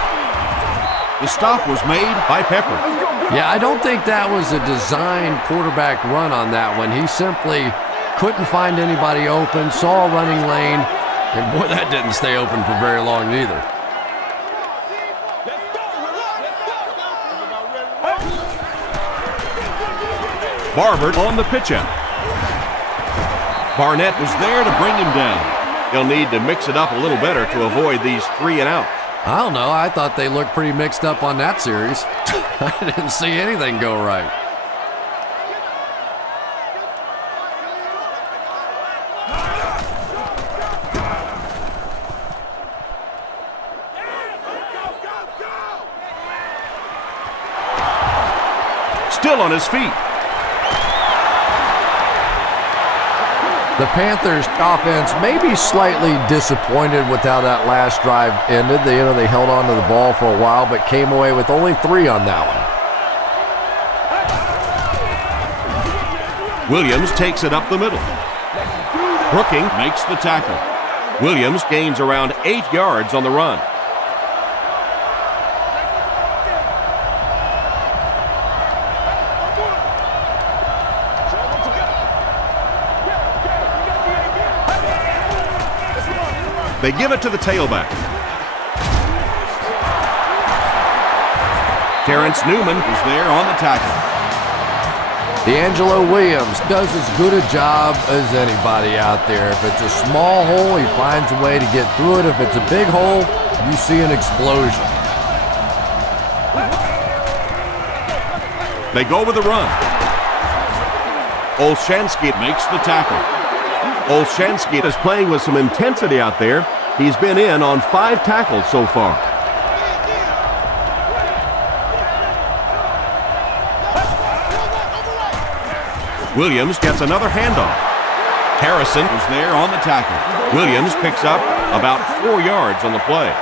The stop was made by Pepper. Yeah, I don't think that was a designed quarterback run on that one. He simply couldn't find anybody open, saw a running lane, and boy, that didn't stay open for very long either. Barber on the pitch out. Barnett was there to bring him down. They'll need to mix it up a little better to avoid these 3 and out. I don't know. I thought they looked pretty mixed up on that series. I didn't see anything go right. Still on his feet. The Panthers offense may be slightly disappointed with how that last drive ended. They held on to the ball for a while, but came away with only 3 on that one. Williams takes it up the middle. Brooking makes the tackle. Williams gains around 8 yards on the run. They give it to the tailback. Terrence Newman is there on the tackle. D'Angelo Williams does as good a job as anybody out there. If it's a small hole, he finds a way to get through it. If it's a big hole, you see an explosion. They go with the run. Olshansky makes the tackle. Olshansky is playing with some intensity out there. He's been in on 5 tackles so far. Williams gets another handoff. Harrison is there on the tackle. Williams picks up about 4 yards on the play.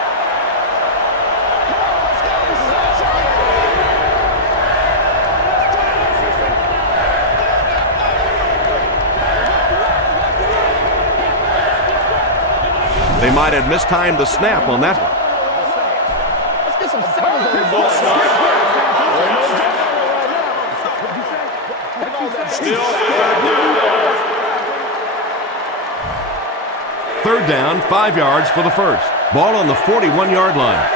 They might have mistimed the snap on that one. Third down, 5 yards for the first. Ball on the 41-yard line.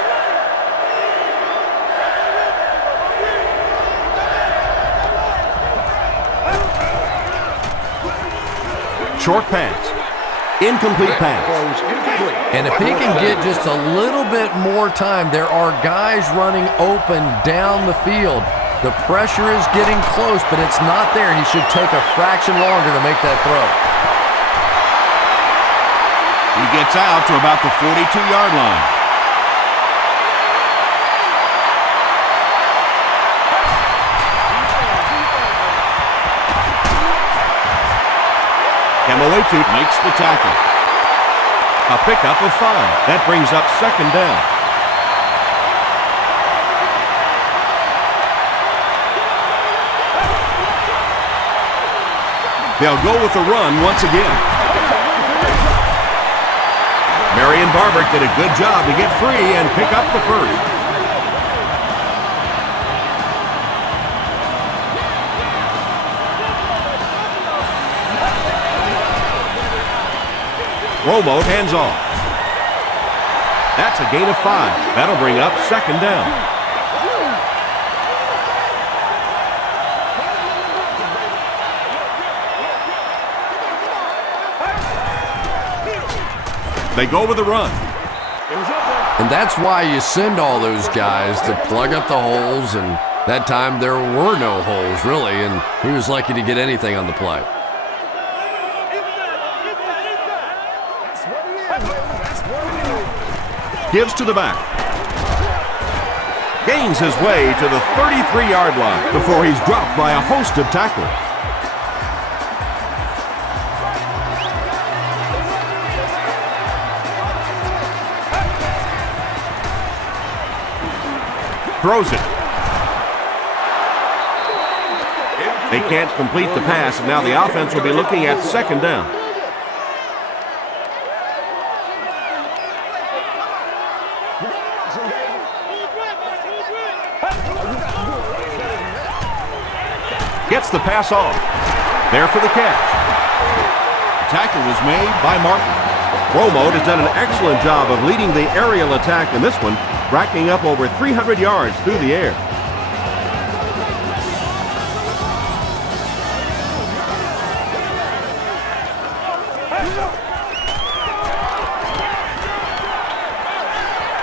Short pass. Incomplete pass. And if he can get just a little bit more time, there are guys running open down the field. The pressure is getting close, but it's not there. He should take a fraction longer to make that throw. He gets out to about the 42-yard line. Kemoetu makes the tackle. A pickup of 5. That brings up second down. They'll go with the run once again. Marion Barber did a good job to get free and pick up the first. Romo hands off. That's a gain of 5. That'll bring up second down. They go with the run. And that's why you send all those guys to plug up the holes, and that time there were no holes, really, and he was lucky to get anything on the play. Gives to the back. Gains his way to the 33-yard line before he's dropped by a host of tacklers. Throws it. They can't complete the pass, and now the offense will be looking at second down. Gets the pass off. There for the catch. The tackle was made by Martin. Romo has done an excellent job of leading the aerial attack in this one, racking up over 300 yards through the air.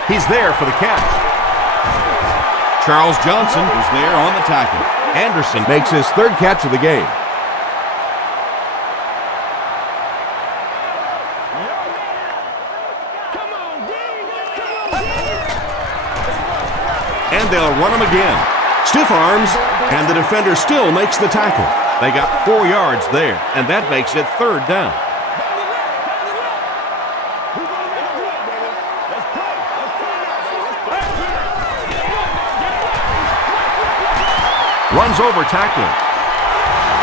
He's there for the catch. Charles Johnson is there on the tackle. Anderson makes his 3rd catch of the game. And they'll run him again. Stiff arms, and the defender still makes the tackle. They got 4 yards there, and that makes it 3rd down. Runs over tackler.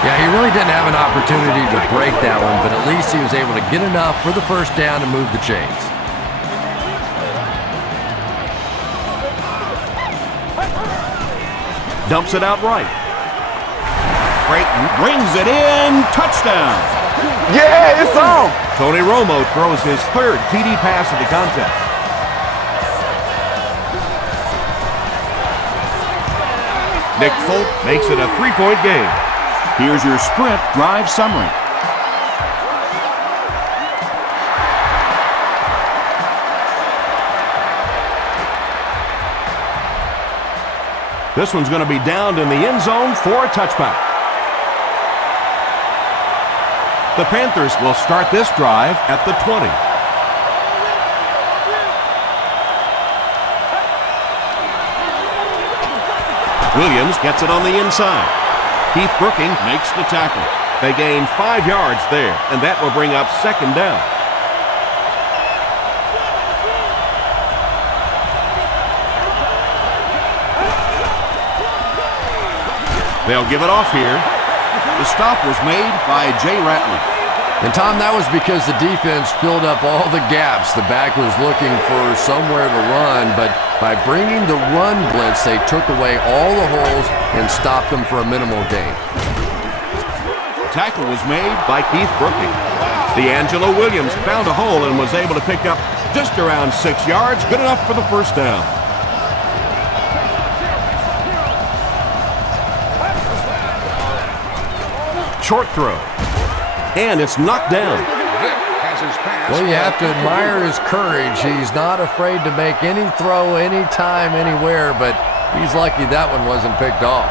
Yeah, he really didn't have an opportunity to break that one, but at least he was able to get enough for the first down to move the chains. Dumps it out right. Creighton brings it in. Touchdown. Yeah, it's on. Tony Romo throws his 3rd TD pass of the contest. Nick Folk makes it a 3-point game. Here's your sprint drive summary. This one's going to be downed in the end zone for a touchback. The Panthers will start this drive at the 20. Williams gets it on the inside. Keith Brooking makes the tackle. They gain 5 yards there, and that will bring up second down. They'll give it off here. The stop was made by Jay Ratliff. And Tom, that was because the defense filled up all the gaps. The back was looking for somewhere to run, but by bringing the run blitz, they took away all the holes and stopped them for a minimal gain. Tackle was made by Keith Brooking. D'Angelo Williams found a hole and was able to pick up just around 6 yards, good enough for the first down. Short throw. And it's knocked down. Well, you have to admire his courage. He's not afraid to make any throw, anytime, anywhere, but he's lucky that one wasn't picked off.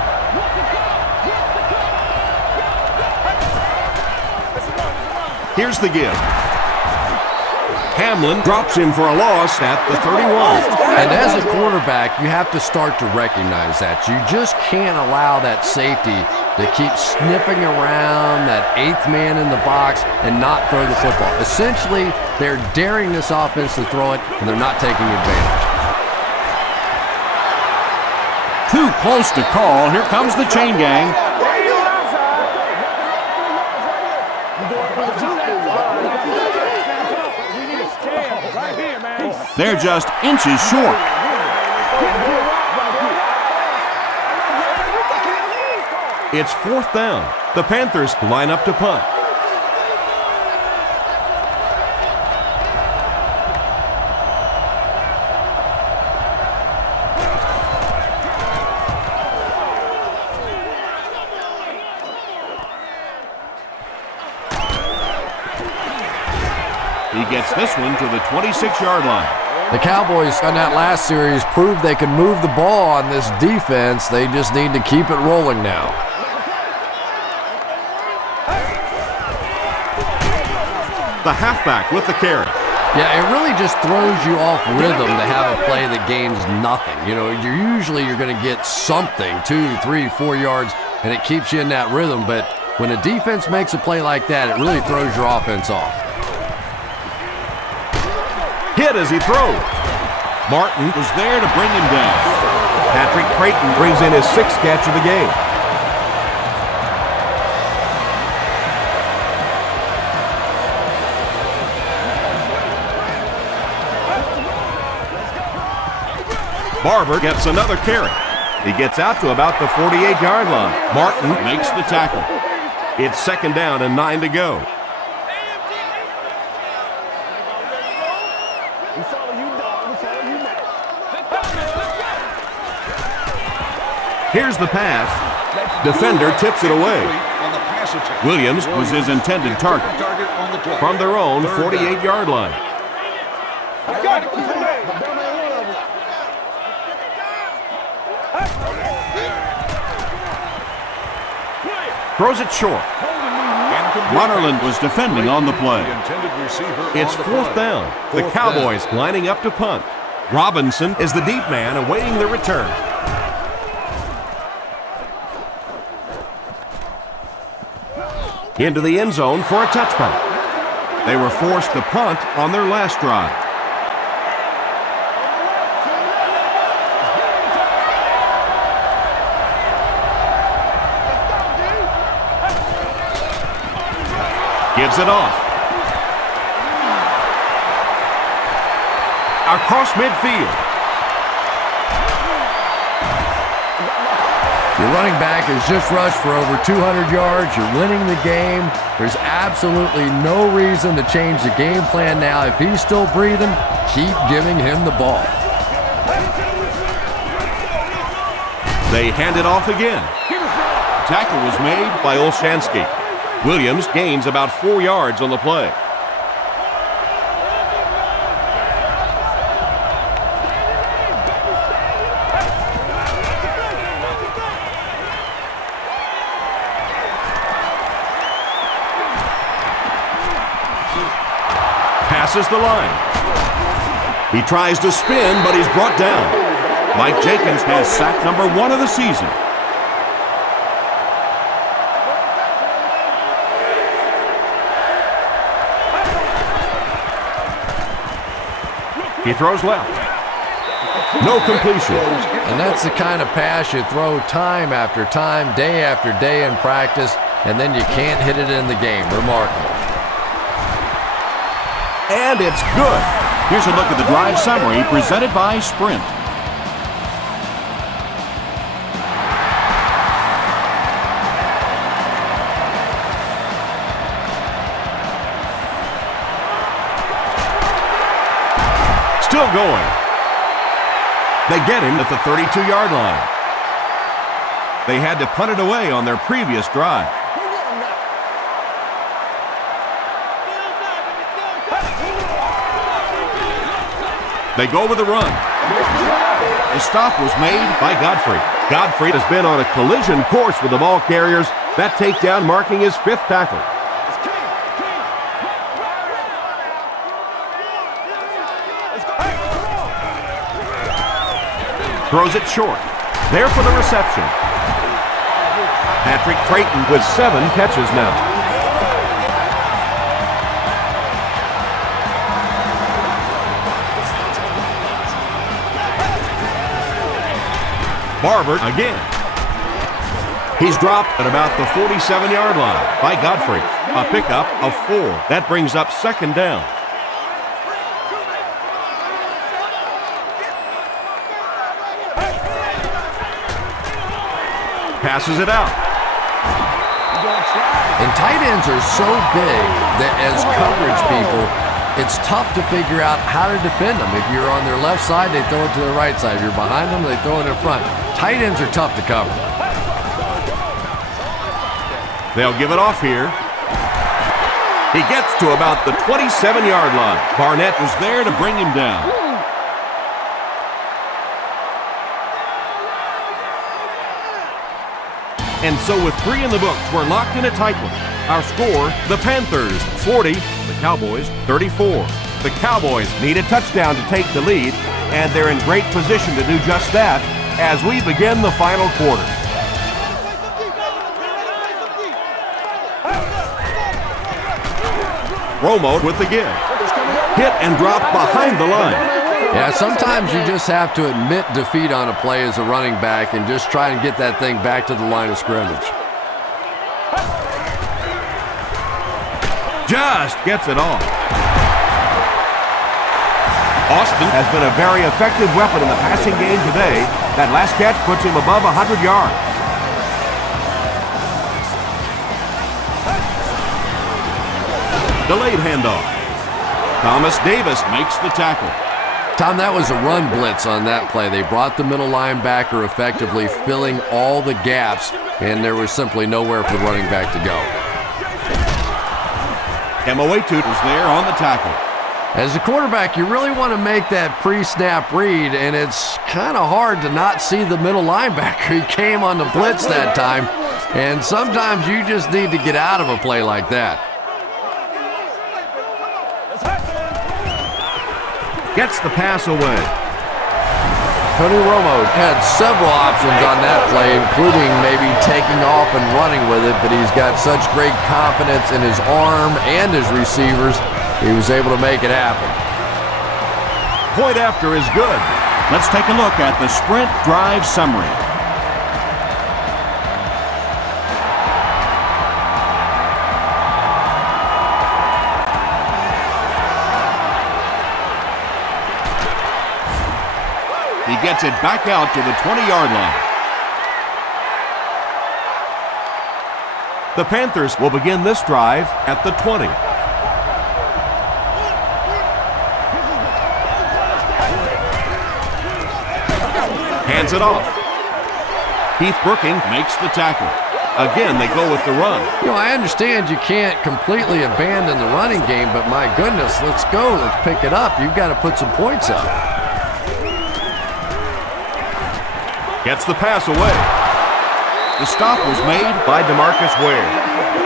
Here's the give. Hamlin drops him for a loss at the 31. And as a quarterback, you have to start to recognize that. You just can't allow that safety to keep sniffing around that 8th man in the box and not throw the football. Essentially, they're daring this offense to throw it, and they're not taking advantage. Too close to call. Here comes the chain gang. They're just inches short. It's 4th down. The Panthers line up to punt. He gets this one to the 26-yard line. The Cowboys on that last series proved they can move the ball on this defense. They just need to keep it rolling now. The halfback with the carry. Yeah, it really just throws you off rhythm to have a play that gains nothing. You know, you're going to get something, 2, 3, 4 yards, and it keeps you in that rhythm. But when a defense makes a play like that, it really throws your offense off. Hit as he throws. Martin Was there to bring him down. Patrick Creighton brings in his 6th catch of the game. Barber gets another carry. He gets out to about the 48-yard line. Martin Makes the tackle. It's 2nd down and 9 to go. Here's the pass. Defender tips it away. Williams was his intended target. From their own 48-yard line. Throws it short. Waterland was defending on the play. It's 4th down. The Cowboys lining up to punt. Robinson is the deep man awaiting the return. Into the end zone for a touchback. They were forced to punt on their last drive. Gives it off. Across midfield. Your running back has just rushed for over 200 yards. You're winning the game. There's absolutely no reason to change the game plan now. If he's still breathing, keep giving him the ball. They hand it off again. Tackle was made by Olshansky. Williams gains about 4 yards on the play. Passes the line. He tries to spin, but he's brought down. Mike Jenkins has sack number 1 of the season. He throws left. No completion. And that's the kind of pass you throw time after time, day after day in practice, and then you can't hit it in the game. Remarkable. And it's good. Here's a look at the drive summary presented by Sprint. Still going. They get him at the 32-yard line. They had to punt it away on their previous drive. They go with the run. The stop was made by Godfrey. Godfrey has been on a collision course with the ball carriers. That takedown marking his 5th tackle. Throws it short. There for the reception. Patrick Creighton with 7 catches now. Barber again. He's dropped at about the 47-yard line by Godfrey. A pickup of 4. That brings up 2nd down. Passes it out. And tight ends are so big that as coverage people, it's tough to figure out how to defend them. If you're on their left side, they throw it to their right side. If you're behind them, they throw it in front. Tight ends are tough to cover. They'll give it off here. He gets to about the 27-yard line. Barnett was there to bring him down. And so with 3 in the books, we're locked in a tight one. Our score, the Panthers 40, the Cowboys 34. The Cowboys need a touchdown to take the lead, and they're in great position to do just that as we begin the final quarter. Romo with the give. Hit and drop behind the line. Yeah, sometimes you just have to admit defeat on a play as a running back and just try and get that thing back to the line of scrimmage. Just gets it off. Austin has been a very effective weapon in the passing game today. That last catch puts him above 100 yards. Delayed handoff. Thomas Davis makes the tackle. Tom, that was a run blitz on that play. They brought the middle linebacker effectively, filling all the gaps, and there was simply nowhere for the running back to go. Emoetu was there on the tackle. As a quarterback, you really want to make that pre-snap read, and it's kind of hard to not see the middle linebacker. He came on the blitz that time, and sometimes you just need to get out of a play like that. Gets the pass away. Tony Romo had several options on that play, including maybe taking off and running with it, but he's got such great confidence in his arm and his receivers, he was able to make it happen. Point after is good. Let's take a look at the Sprint drive summary. He gets it back out to the 20-yard line. The Panthers will begin this drive at the 20. Hands it off. Heath Brooking makes the tackle. Again, they go with the run. You know, I understand you can't completely abandon the running game, but my goodness, let's go. Let's pick it up. You've got to put some points up. Gets the pass away. The stop was made by DeMarcus Ware.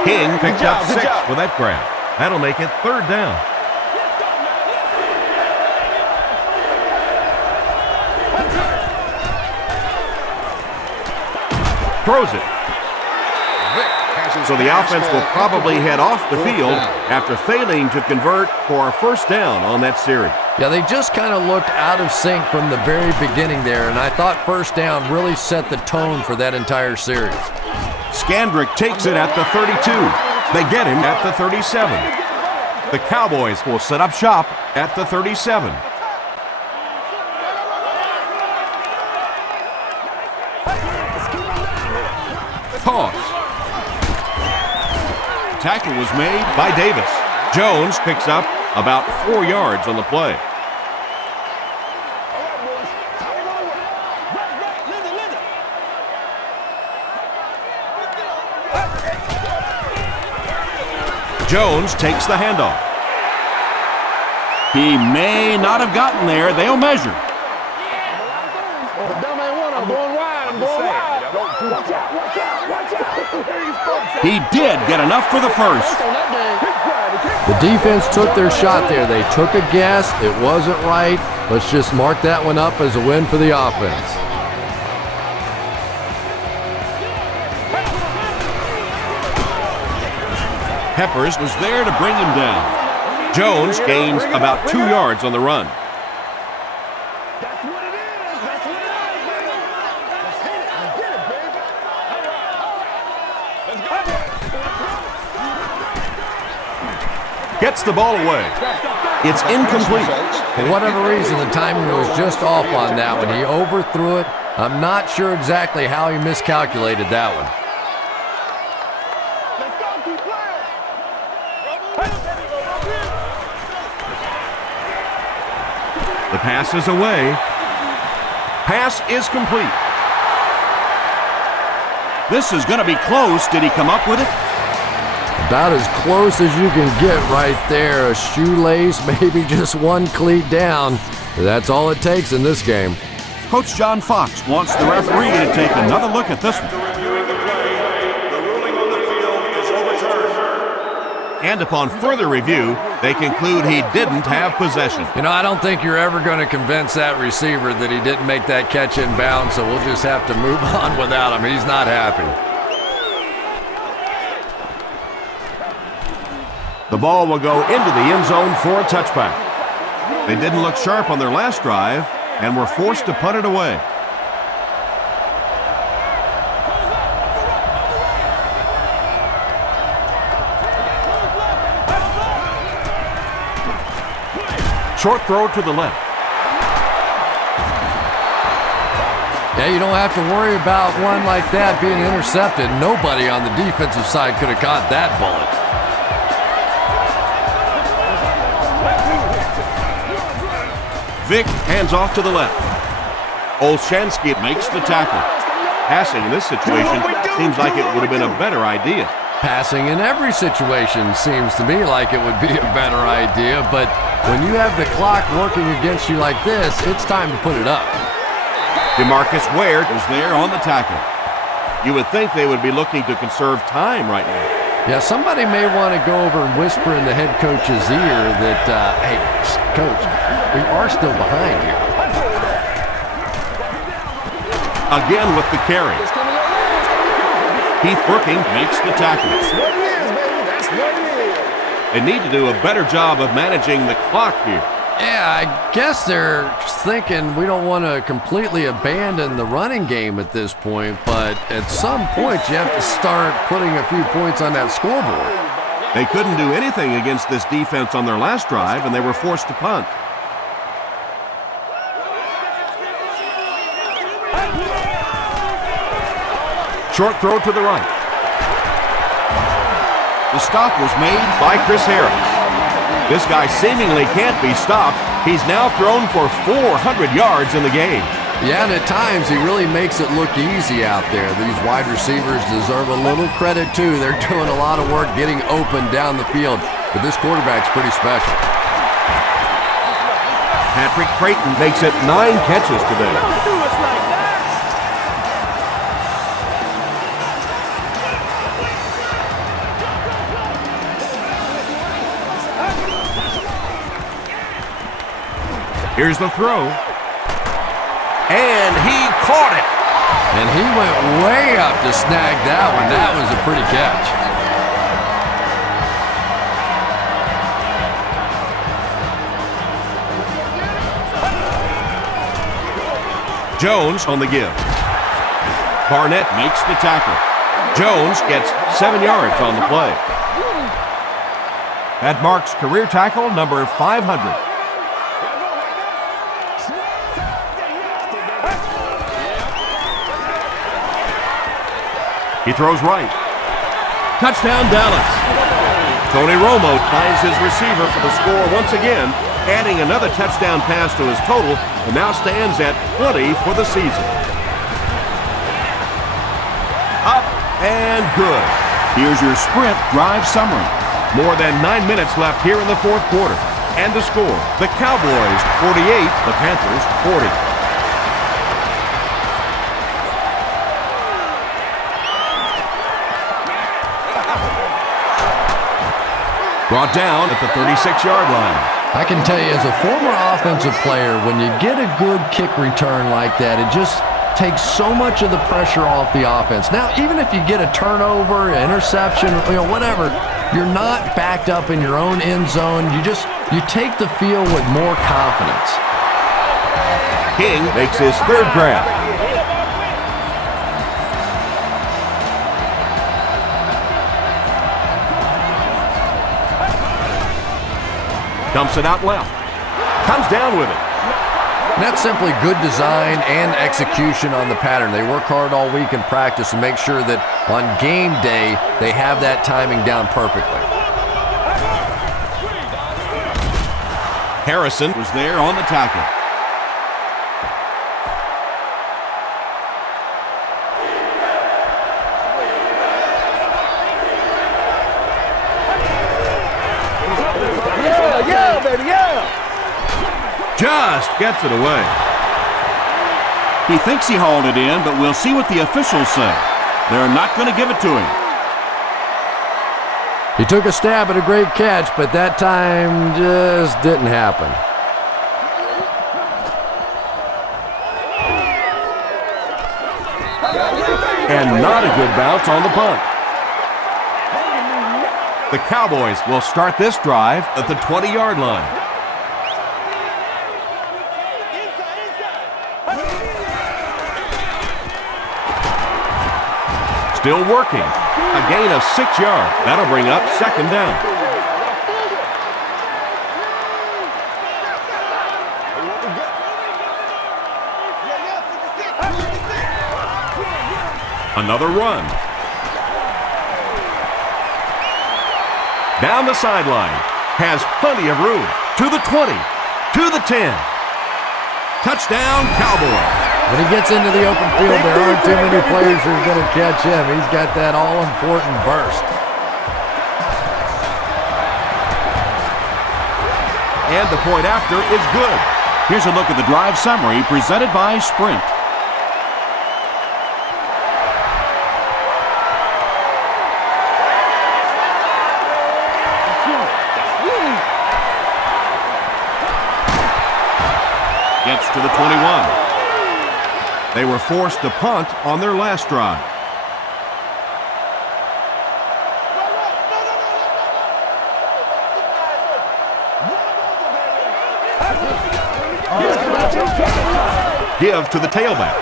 King picked up 6 with that grab. That'll make it 3rd down. Throws it. So the offense will probably head off the field after failing to convert for a 1st down on that series. Yeah, they just kind of looked out of sync from the very beginning there, and I thought 1st down really set the tone for that entire series. Scandrick takes it at the 32. They get him at the 37. The Cowboys will set up shop at the 37. Toss. Tackle was made by Davis. Jones picks up about 4 yards on the play. Jones takes the handoff. He may not have gotten there. They'll measure. He did get enough for the 1st. The defense took their shot there. They took a guess. It wasn't right. Let's just mark that one up as a win for the offense. Peppers was there to bring him down. Jones gains about 2 yards on the run. Gets the ball away. It's incomplete. For whatever reason, the timing was just off on that one. He overthrew it. I'm not sure exactly how he miscalculated that one. The pass is away. Pass is complete. This is going to be close. Did he come up with it? About as close as you can get right there. A shoelace, maybe just one cleat down. That's all it takes in this game. Coach John Fox wants the referee to take another look at this one. And upon further review, they conclude he didn't have possession. You know, I don't think you're ever going to convince that receiver that he didn't make that catch in bounds, so we'll just have to move on without him. He's not happy. The ball will go into the end zone for a touchback. They didn't look sharp on their last drive and were forced to punt it away. Short throw to the left. Yeah, you don't have to worry about one like that being intercepted. Nobody on the defensive side could have caught that bullet. Vick hands off to the left. Olshansky makes the tackle. Passing in this situation seems like it would have been a better idea. Passing in every situation seems to me like it would be a better idea, but when you have the clock working against you like this, it's time to put it up. DeMarcus Ware is there on the tackle. You would think they would be looking to conserve time right now. Yeah, somebody may want to go over and whisper in the head coach's ear that, hey, coach, we are still behind here. Again with the carry. Keith Brooking makes the tackle. They need to do a better job of managing the clock here. Yeah, I guess they're thinking we don't want to completely abandon the running game at this point, but at some point you have to start putting a few points on that scoreboard. They couldn't do anything against this defense on their last drive, and they were forced to punt. Short throw to the right. The stop was made by Chris Harris. This guy seemingly can't be stopped. He's now thrown for 400 yards in the game. Yeah, and at times he really makes it look easy out there. These wide receivers deserve a little credit, too. They're doing a lot of work getting open down the field. But this quarterback's pretty special. Patrick Creighton makes it 9 catches today. Here's the throw. And he caught it. And he went way up to snag that one. That was a pretty catch. Jones on the give. Barnett makes the tackle. Jones gets 7 yards on the play. That marks career tackle number 500. He throws right. Touchdown, Dallas. Tony Romo finds his receiver for the score once again, adding another touchdown pass to his total, and now stands at 20 for the season. Up and good. Here's your sprint drive summary. More than 9 minutes left here in the fourth quarter. And the score, the Cowboys 48, the Panthers 40. Brought down at the 36-yard line. I can tell you, as a former offensive player, when you get a good kick return like that, it just takes so much of the pressure off the offense. Now, even if you get a turnover, an interception, whatever, you're not backed up in your own end zone. You take the field with more confidence. King makes his third grab. Dumps it out left. Comes down with it. And that's simply good design and execution on the pattern. They work hard all week in practice to make sure that on game day they have that timing down perfectly. Harrison was there on the tackle. Yeah, baby, yeah! Just gets it away. He thinks he hauled it in, but we'll see what the officials say. They're not going to give it to him. He took a stab at a great catch, but that time just didn't happen. And not a good bounce on the punt. The Cowboys will start this drive at the 20-yard line. Still working. A gain of 6 yards. That'll bring up second down. Another run. Down the sideline. Has plenty of room. To the 20. To the 10. Touchdown, Cowboys. When he gets into the open field, there aren't too many players who are going to catch him. He's got that all-important burst. And the point after is good. Here's a look at the drive summary presented by Sprint. Gets to the 21. They were forced to punt on their last drive. Give to the tailback.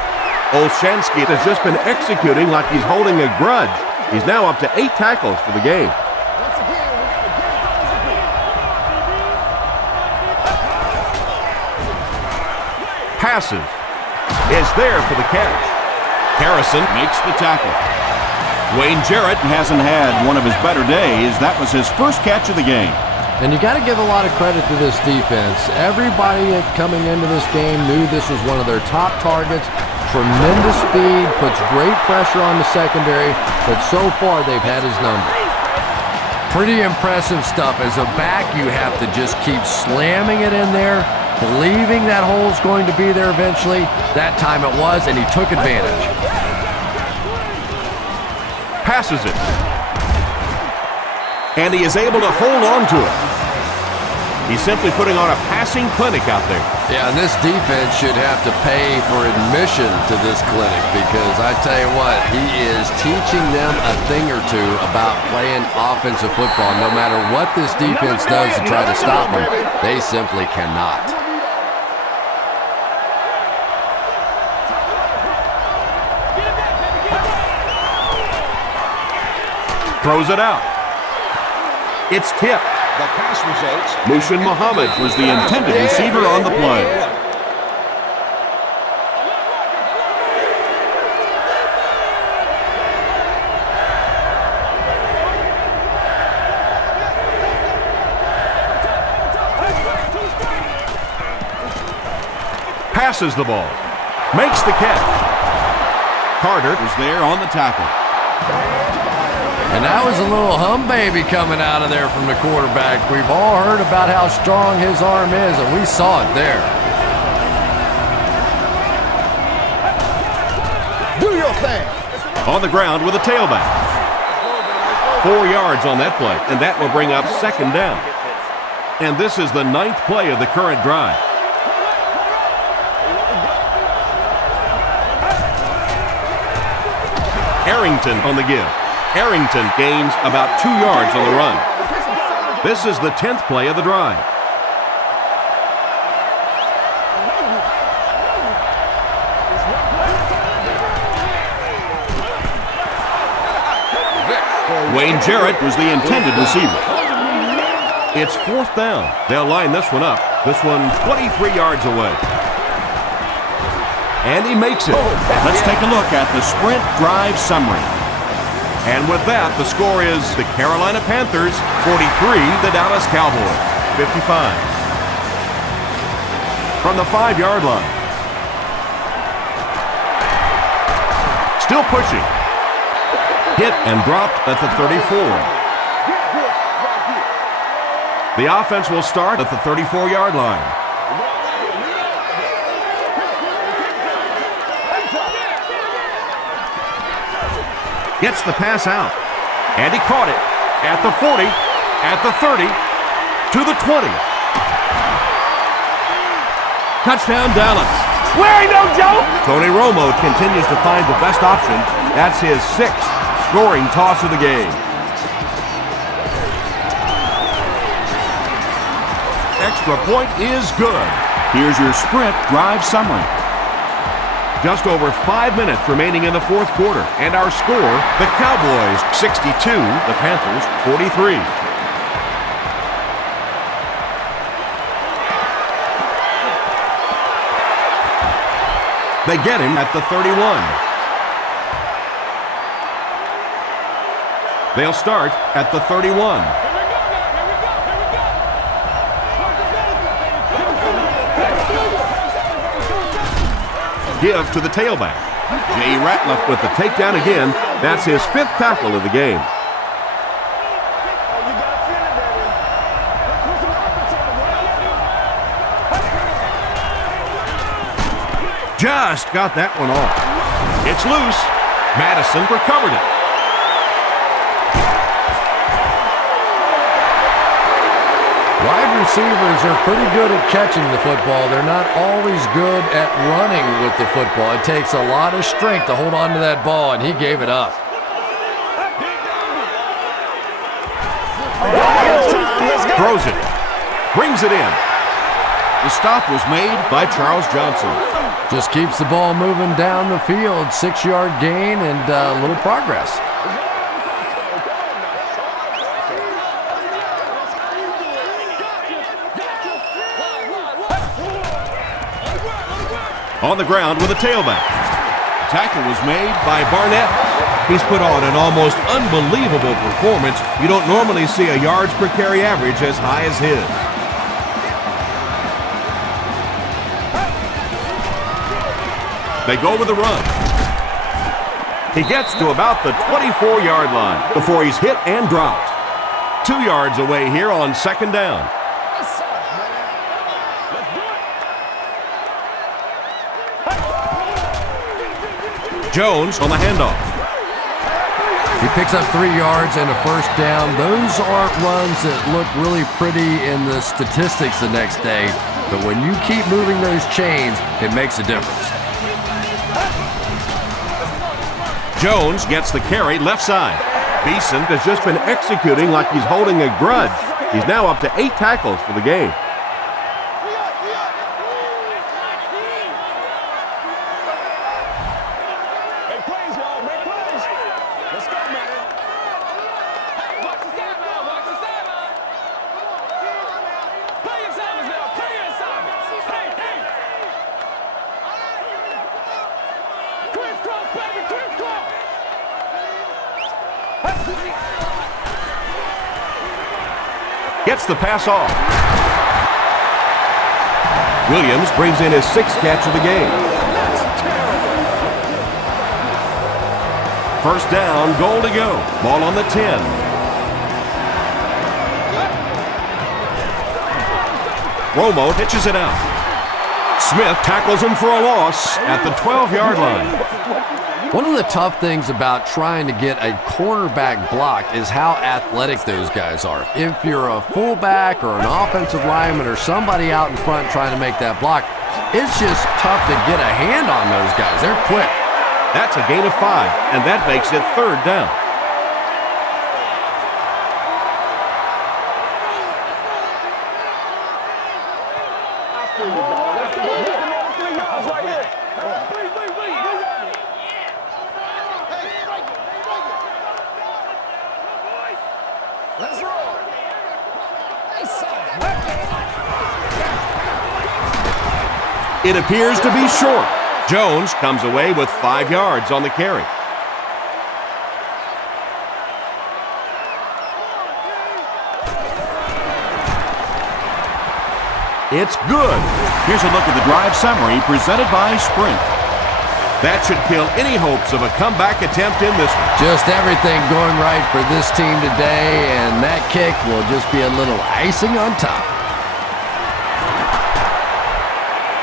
Olshansky has just been executing like he's holding a grudge. He's now up to 8 tackles for the game. Passes. Is there for the catch. Harrison makes the tackle. Wayne Jarrett hasn't had one of his better days. That was his first catch of the game. And you got to give a lot of credit to this defense. Everybody coming into this game knew this was one of their top targets. Tremendous speed, puts great pressure on the secondary, but so far they've had his number. Pretty impressive stuff. As a back, you have to just keep slamming it in there, believing that hole's going to be there eventually. That time it was, and he took advantage. Passes it. And he is able to hold on to it. He's simply putting on a passing clinic out there. Yeah, and this defense should have to pay for admission to this clinic because I tell you what, he is teaching them a thing or two about playing offensive football. No matter what this defense does to try to stop them, they simply cannot. Throws it out. It's tipped. The pass results. Mushin Muhammad was the intended receiver on the play. Passes the ball. Makes the catch. Carter was there on the tackle. And that was a little hum baby coming out of there from the quarterback. We've all heard about how strong his arm is, and we saw it there. Do your thing. On the ground with a tailback. 4 yards on that play, and that will bring up second down. And this is the 9th play of the current drive. Arrington on the give. Arrington gains about 2 yards on the run. This is the 10th play of the drive. Wayne Jarrett was the intended receiver. It's 4th down. They'll line this one up. This one 23 yards away. And he makes it. Let's take a look at the sprint drive summary. And with that, the score is the Carolina Panthers 43, the Dallas Cowboys 55. From the 5-yard line. Still pushing. Hit and dropped at the 34. The offense will start at the 34-yard line. Gets the pass out. And he caught it at the 40, at the 30, to the 20. Touchdown, Dallas. Larry, no joke. Tony Romo continues to find the best option. That's his 6th scoring toss of the game. Extra point is good. Here's your sprint drive summary. Just over 5 minutes remaining in the 4th quarter. And our score, the Cowboys 62, the Panthers 43. They get him at the 31. They'll start at the 31. Give to the tailback. Jay Ratliff with the takedown again. That's his 5th tackle of the game. Just got that one off. It's loose. Madison recovered it. Wide receivers are pretty good at catching the football. They're not always good at running with the football. It takes a lot of strength to hold on to that ball, and he gave it up. Throws it. Brings it in. The stop was made by Charles Johnson. Just keeps the ball moving down the field. 6-yard gain and a little progress. On the ground with a tailback. The tackle was made by Barnett. He's put on an almost unbelievable performance. You don't normally see a yards per carry average as high as his. They go with the run. He gets to about the 24-yard line before he's hit and dropped. 2 yards away here on second down. Jones on the handoff. He picks up 3 yards and a first down. Those aren't runs that look really pretty in the statistics the next day, but when you keep moving those chains, it makes a difference. Jones gets the carry left side. Beeson has just been executing like he's holding a grudge. He's now up to 8 tackles for the game. Gets the pass off. Williams brings in his 6th catch of the game. First down, goal to go. Ball on the 10. Romo pitches it out. Smith tackles him for a loss at the 12-yard line. One of the tough things about trying to get a cornerback blocked is how athletic those guys are. If you're a fullback or an offensive lineman or somebody out in front trying to make that block, it's just tough to get a hand on those guys. They're quick. That's a gain of 5, and that makes it third down. It appears to be short. Jones comes away with 5 yards on the carry. It's good. Here's a look at the drive summary presented by Sprint. That should kill any hopes of a comeback attempt in this one. Just everything going right for this team today, and that kick will just be a little icing on top.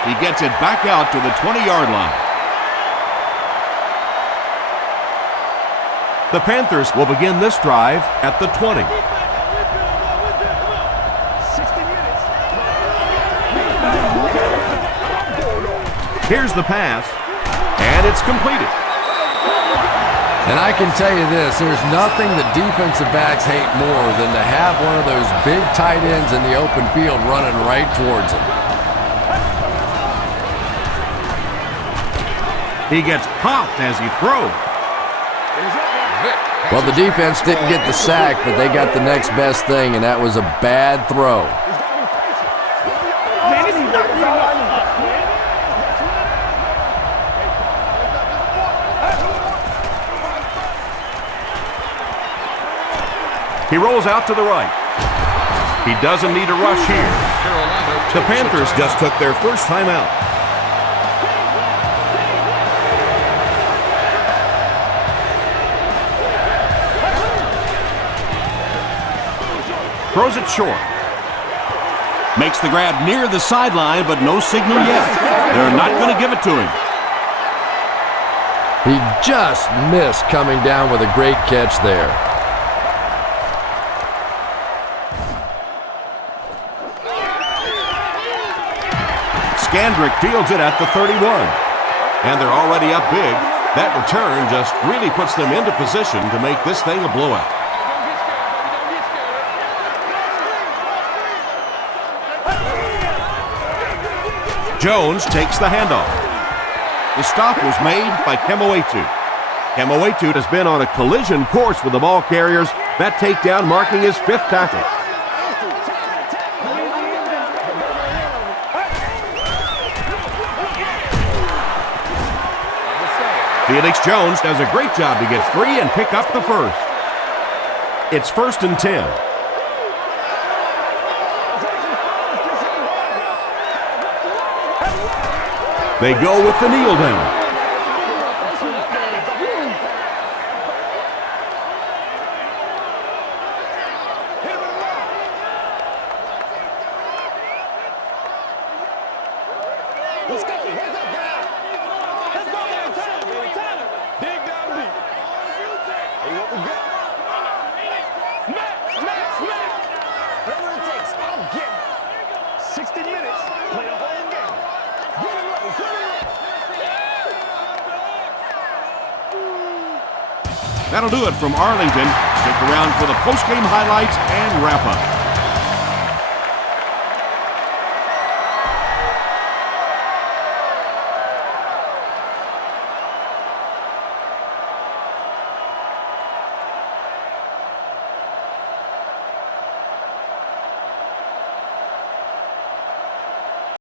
He gets it back out to the 20-yard line. The Panthers will begin this drive at the 20. Here's the pass, and it's completed. And I can tell you this, there's nothing the defensive backs hate more than to have one of those big tight ends in the open field running right towards them. He gets popped as he throws. Well, the defense didn't get the sack, but they got the next best thing, and that was a bad throw. He rolls out to the right. He doesn't need a rush here. The Panthers just took their first time out. Throws it short. Makes the grab near the sideline, but no signal yet. They're not going to give it to him. He just missed coming down with a great catch there. Scandrick fields it at the 31. And they're already up big. That return just really puts them into position to make this thing a blowout. Jones takes the handoff. The stop was made by Kemoetu. Kemoetu has been on a collision course with the ball carriers. That takedown marking his 5th tackle. Felix Jones does a great job to get free and pick up the first. It's 1st and 10. They go with the kneel down. That'll do it from Arlington. Stick around for the post-game highlights and wrap-up.